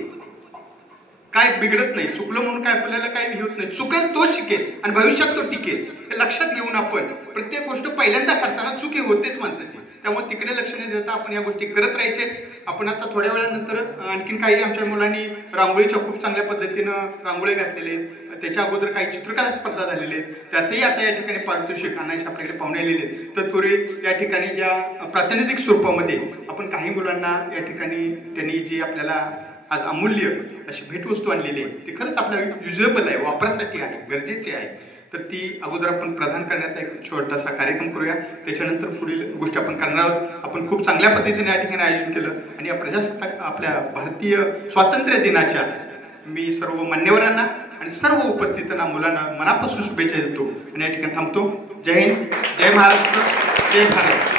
काय बिघडत नाही. चुकलं म्हणून काय आपल्याला काही होत नाही. चुकेल तो शिकेल आणि भविष्यात तो टिकेल. हे लक्षात घेऊन आपण प्रत्येक गोष्ट पहिल्यांदा करताना चुकी होतेच माणसाची. त्यामुळे तिकडे लक्ष न देता आपण या गोष्टी करत राहायचे. आपण आता थोड्या वेळानंतर आणखीन काही आमच्या मुलांनी रांगोळीच्या खूप चांगल्या पद्धतीनं रांगोळी घातलेले, त्याच्या अगोदर काही चित्रकला स्पर्धा झालेले आहेत, त्याचंही आता या ठिकाणी पारितोषिक आणायचे आपल्याकडे पाहुणे आलेले आहेत. तत्पूर्वी या ठिकाणी ज्या प्रातिनिधिक स्वरूपामध्ये आपण काही मुलांना या ठिकाणी त्यांनी जी आपल्याला आज अमूल्य अशी भेटवस्तू आणलेली आहे, ती खरंच आपल्या युजेबल आहे, वापरासाठी आहे, गरजेची आहे. तर ती अगोदर आपण प्रदान करण्याचा एक छोटासा कार्यक्रम करूया. त्याच्यानंतर पुढील गोष्टी आपण करणार आहोत. आपण खूप चांगल्या पद्धतीने या ठिकाणी आयोजन केलं. आणि या प्रजासत्ताक आपल्या भारतीय स्वातंत्र्य दिनाच्या मी सर्व मान्यवरांना आणि सर्व उपस्थितांना, मुलांना मनापासून शुभेच्छा देतो आणि या ठिकाणी थांबतो. जय हिंद, जय महाराष्ट्र, जय भारत.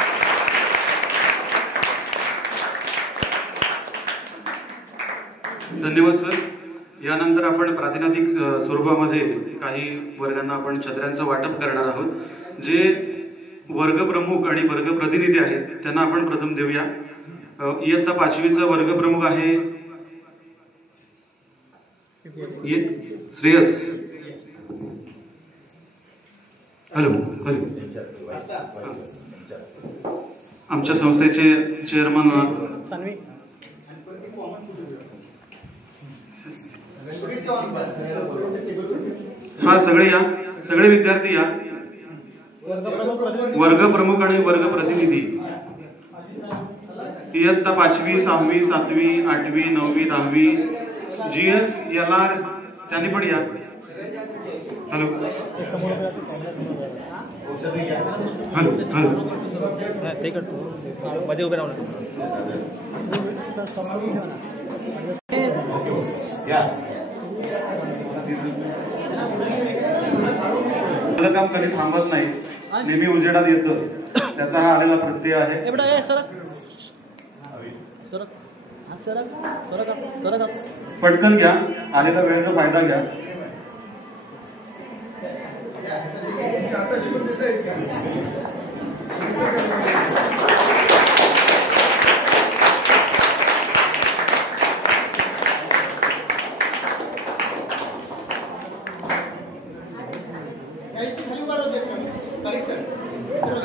धन्यवाद सर. यानंतर आपण प्रातिनिधिक स्वरूपामध्ये काही वर्गांना आपण छत्र्यांचं वाटप करणार आहोत. जे वर्गप्रमुख आणि वर्गप्रतिनिधी आहेत त्यांना आपण प्रथम देऊया. इयत्ता 5वीचा वर्गप्रमुख आहे श्रेयस. Hello hello. आमच्या संस्थेचे चेअरमन हा सगळे या, सगळे विद्यार्थी या. वर्गप्रमुख आणि वर्ग प्रतिनिधी इयत्ता 5वी, 6वी, 7वी, 8वी, 9वी, 10वी, GS, LR त्यांनी पण या. Hello hello hello. मध्ये उभे राहून काम कधी थांबत नाही, नेहमी उजेडात येतं, त्याचा हा आलेला प्रत्यय आहे. पटकन घ्या, आलेला वेळेचा फायदा घ्या.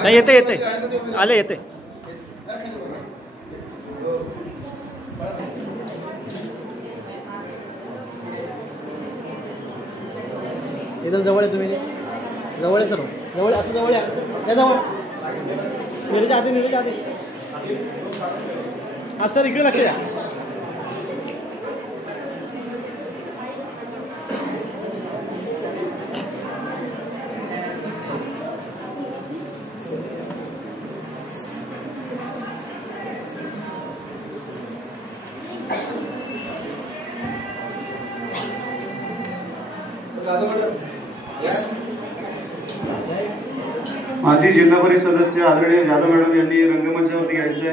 नाही येते येते आले येते. एकदम जवळ आहे तुम्ही, जवळ आहे सर, जवळ असं जवळ आहे, जवळ नेलेच्या आधी, नेलेच्या आधी. हा सर इकडे लक्ष द्या. माजी जिल्हा परिषद सदस्य आदरणीय जाधव मॅडम यांनी रंगमंचावरती घ्यायचे.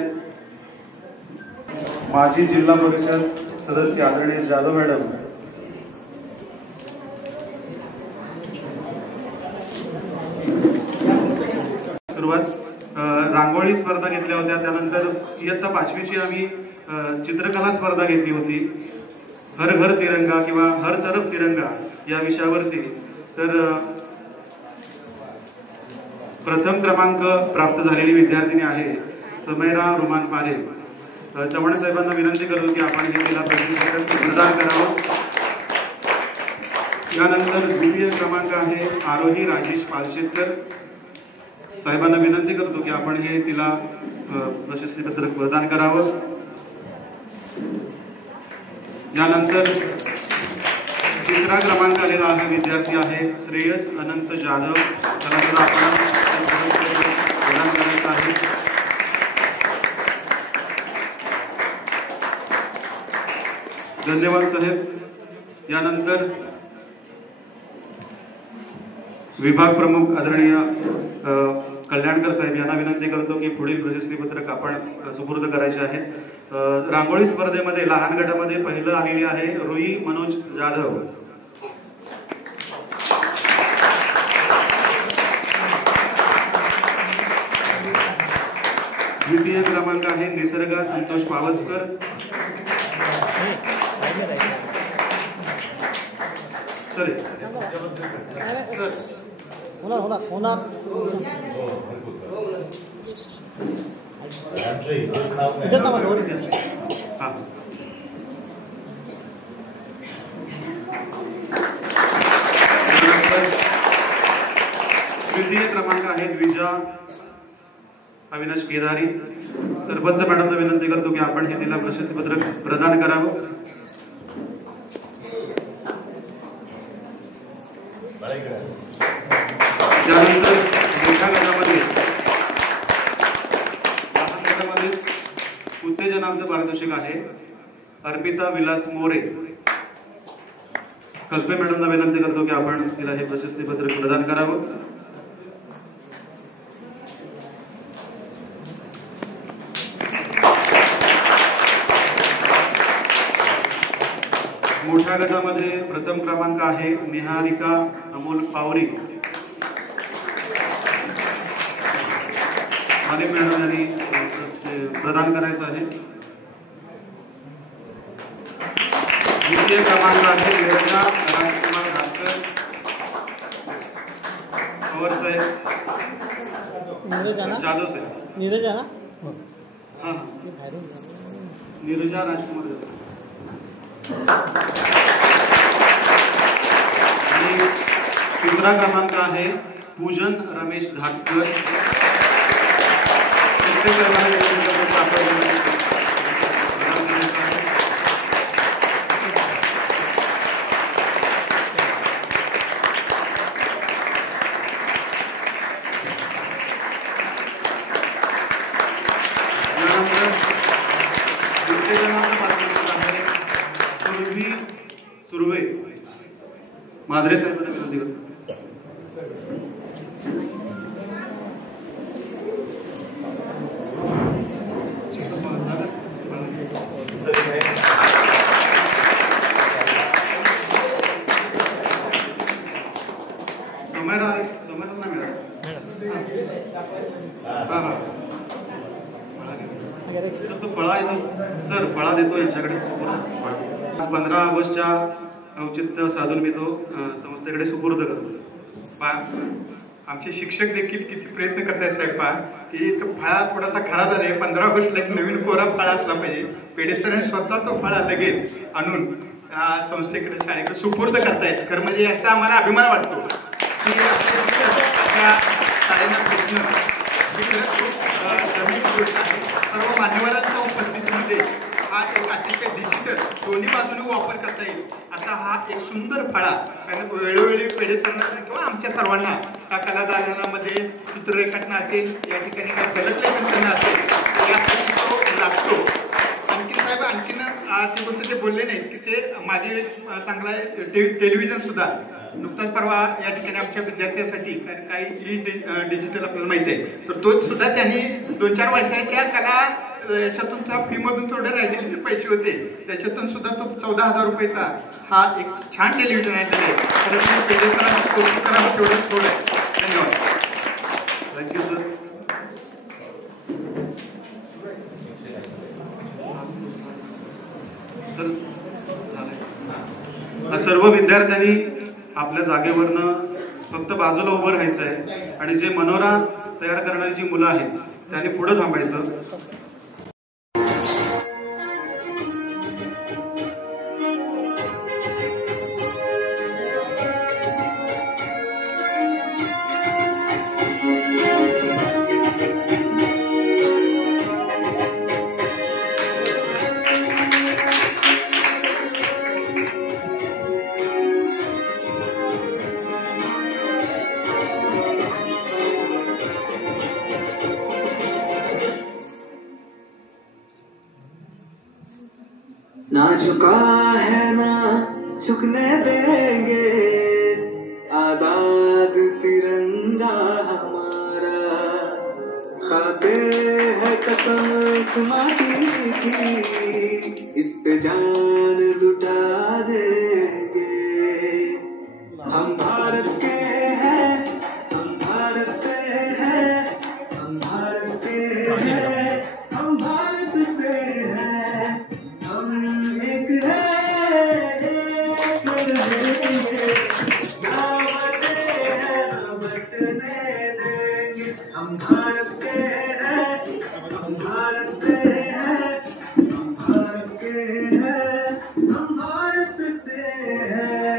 माजी जिल्हा परिषद सदस्य आदरणीय जाधव मॅडम. सुरुवात रांगोळी स्पर्धा घेतल्या होत्या, त्यानंतर इयत्ता 5वीची आम्ही चित्रकला स्पर्धा घेतली होती. हर घर तिरंगा किंवा हर तरफ तिरंगा या विषयावरती. तर प्रथम क्रमांक प्राप्त झालेली विद्यार्थिनी आहे समैरा रुमान पारे. चव्हाण साहेबांना विनंती करतो की आपण हे तिला प्रशस्तीपत्र प्रदान करावं. यानंतर द्वितीय क्रमांक आहे आरोही राजेश पालशेतकर. साहेबांना विनंती करतो की आपण हे तिला प्रशस्तीपत्र प्रदान करावं. यानंतर तिसरा क्रमांक आलेला हा विद्यार्थी आहे श्रेयस अनंत जाधव. त्याला सुद्धा आपण प्रदान करायचं आहे. धन्यवाद साहेब. यानंतर विभाग प्रमुख आदरणीय कल्याणकर साहेब यांना विनंती करतो की पुढील प्रशस्तीपत्रक आपण सुपूर्द करायचे आहे. रांगोळी स्पर्धेमध्ये लहान गटामध्ये पहिलं आलेली आहे रुई मनोज जाधव. द्वितीय क्रमांक आहे निसर्गा संतोष पावसकर. होणार तृतीय क्रमांक आहे द्विजा अविनाश केदारी. सरपंच मॅडमला विनंती करतो की आपण हे तिला प्रशस्तीपत्रक प्रदान करावं. त्यानंतर मोठ्या गटामध्ये उत्तेजनार्थ पारितोषिक आहे अर्पिता विलास मोरे. कल्पे मॅडमला विनंती करतो की आपण तिला हे प्रशस्तीपत्रक प्रदान करावं. मोठ्या गटामध्ये प्रथम क्रमांक आहे निहारिका अमोल पावरी. माने मॅडम यांनी प्रदान करायचं आहे. द्वितीय क्रमांक आहे नीरजा राजकुमार भास्कर. पवार साहेब जाधव साहेब नीरज ना हा नीरजा राजकुमार जाधव. आणि तिसरा क्रमांक आहे पूजन रमेश धाटकर. सुर्वे माधरे साहेबांना विनंती करतो. फळा सर फळा देतो यांच्याकडे. 15 ऑगस्टच्या औचित्य साधून मी तो संस्थेकडे सुपूर्द करतो. आमचे शिक्षक देखील किती प्रयत्न करतायत साहेब पहा की तो फळा थोडासा खराब झाला आहे. 15 ऑगस्टला एक नवीन कोरा फळा असला पाहिजे. पेडेसरांनी स्वतः तो फळा लगेच आणून संस्थेकडे शाळेकडे सुपूर्द करतायत. खरं म्हणजे याचा आम्हाला अभिमान वाटतो की शाळेला भेटणं सर्व मान्यवरांच्या उपस्थितीमध्ये हा एक अतिशय डिजिटल दोन्ही बाजूने वापर करता येईल असा हा एक सुंदर फळा. कारण वेळोवेळी पेढेसरांना किंवा आमच्या सर्वांना त्या कलादालनामध्ये चित्ररेखाटन असेल या ठिकाणी काय गलतलेखन असेल यासाठी तो लागतो. आणखीन साहेब आणखीन ते गोष्ट ते बोलले नाहीत की ते माझे चांगला टेलिव्हिजन सुद्धा नुकताच परवा या ठिकाणी आमच्या विद्यार्थ्यांसाठी काही डिजिटल आपल्याला माहिती आहे तर तो सुद्धा त्यांनी 2-4 वर्षाच्या कला याच्यातून फी मधून थोडे राहिलेले जे पैसे होते त्याच्यातून सुद्धा तो 14,000 रुपयाचा हा एक छान टेलिव्हिजन आहे. धन्यवाद. Thank you sir. सर्व विद्यार्थ्यांनी आपल्या जागेवरनं फक्त बाजूला उभं राहायचं आहे आणि जे मनोरा तयार करणारी जी मुलं आहेत त्यांनी पुढे थांबायचं. ना झुका है ना झुकने देंगे, आजाद तिरंगा हमारा, खाते हैं कसम माटी की, इस पे जान लुटा देंगे. हम भारत के हैं, हम भारत से हैं, हम भारत के हैं, हम भारत से हैं, हम एक है, एक रहेंगे, ना बचे हैं ना बचने देंगे. हम भारत के हैं, हम भारत से हैं, हम भारत के हैं, हम भारत से हैं.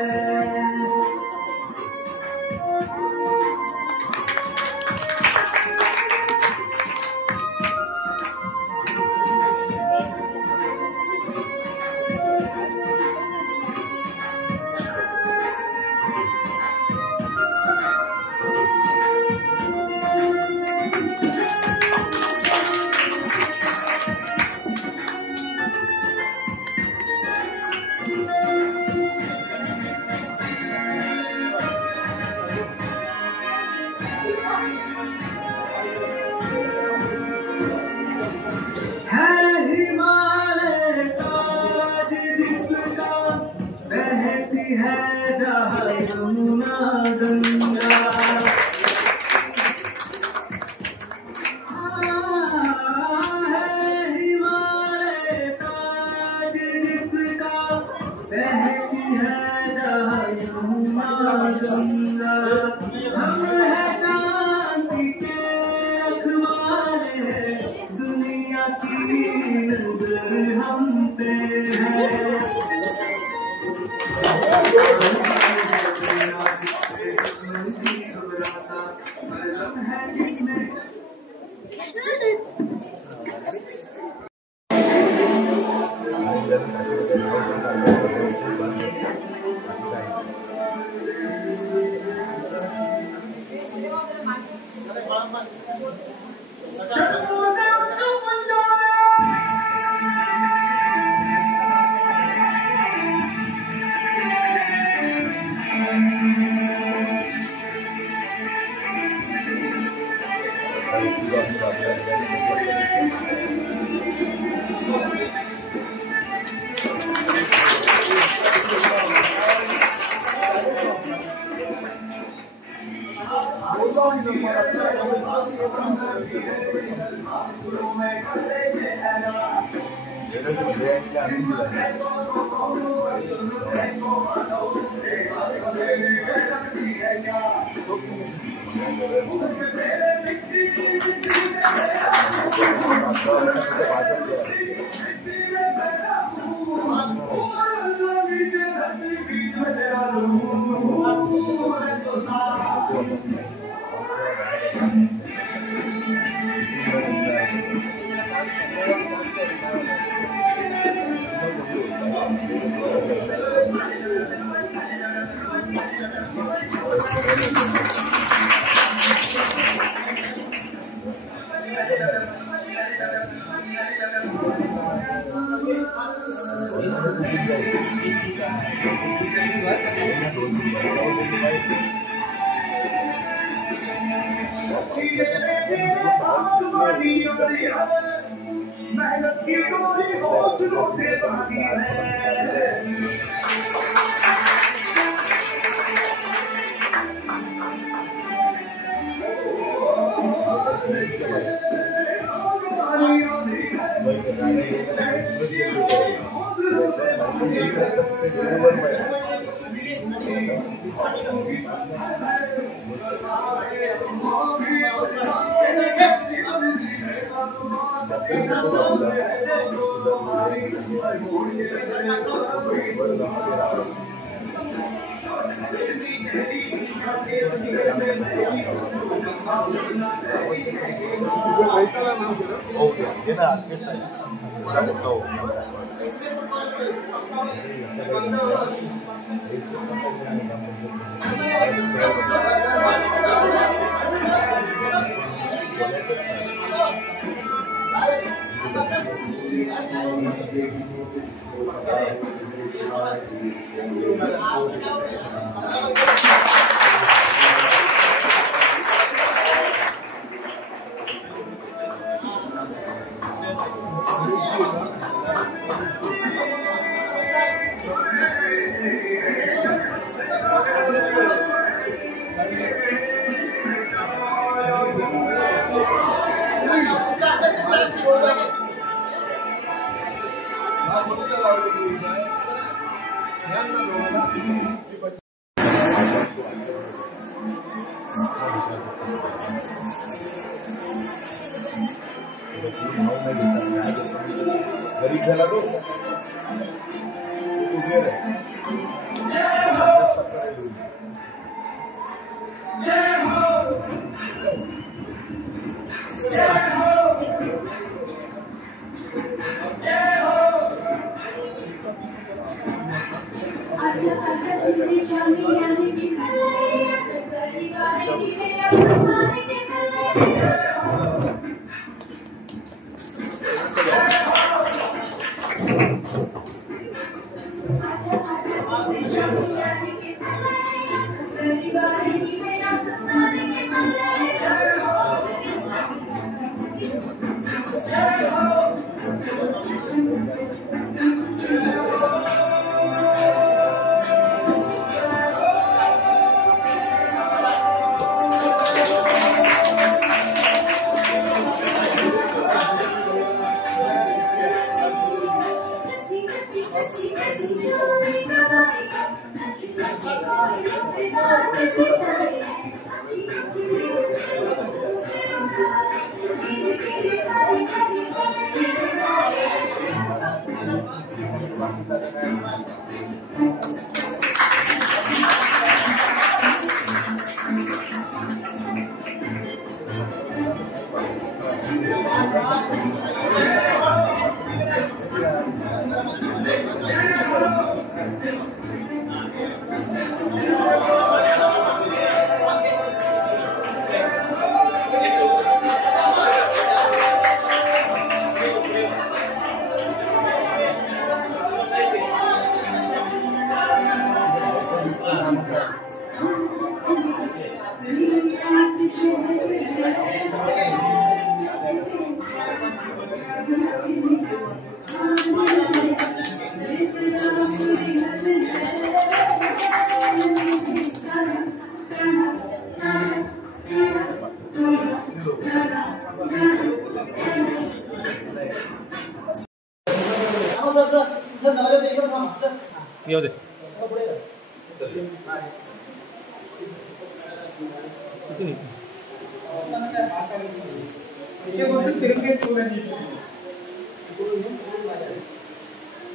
येऊ दे.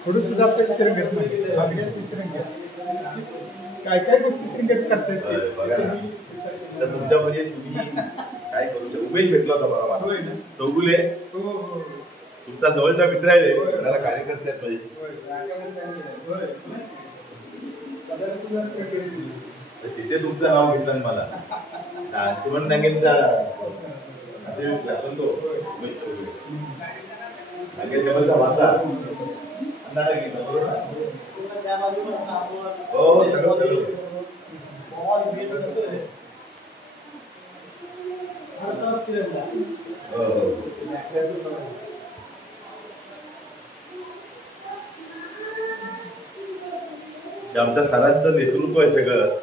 थोडं सुद्धा आपल्याला तिरंगत नाही, काय काय गोष्टी तिरंगत करतात तुमच्या म्हणजे तुम्ही काय करू शकता. उमेश भेटला होता मला चौगुले, तुमचा जवळचा मित्र आहे, मला कार्यकर्ते आहेत माझे. तिथे तुमचं नाव घेतलं मला चिमण नागेंचा तो उमेश चौगुले नागे जबलचा वाचा अंदाडा घेतला बरोबर ना. हो सगळं सगळं आमच्या सरांचं नेतृत्व आहे सगळं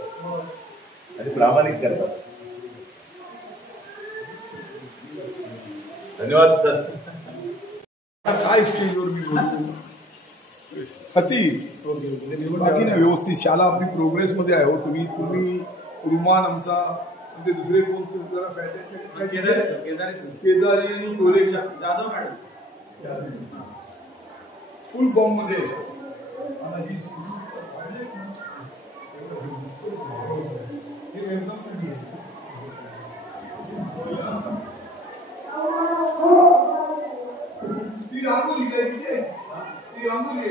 आणि प्रामाणिक करतात. धन्यवाद सर. काय स्टेजवर मी बोलतो खती बाकी ना व्यवस्थित शाळा आपली प्रोग्रेसमध्ये आहे. हो तुम्ही तुम्ही रुमान आमचा ते दुसरे कोण जरा केदारी आणि कोले जाधव मॅडम फुल फॉर्म मध्ये ती रांगोली काय ती रांगोली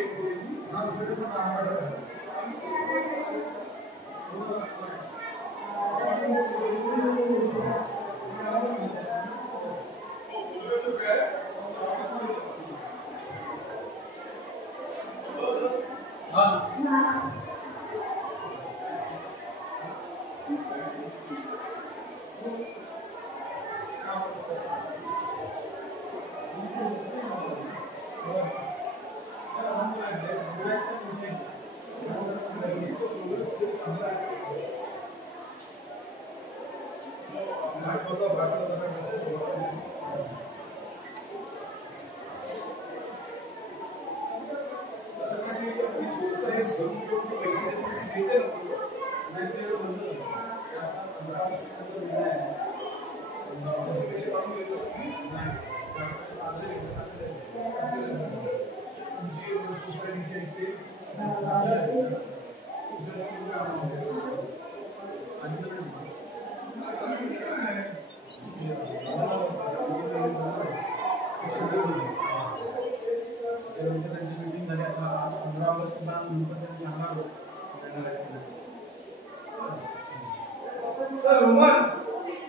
सर रोमन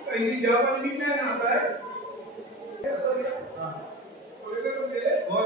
पहिली जॉब आणि नाही ना आता आहे सर हां कोलेकर गेले हो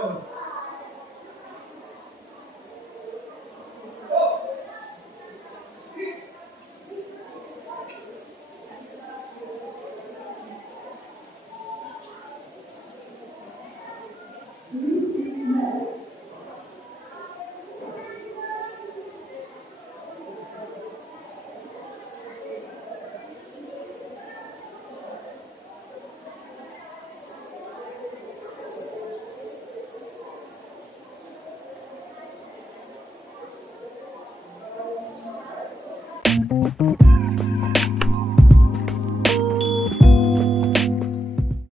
Thank you.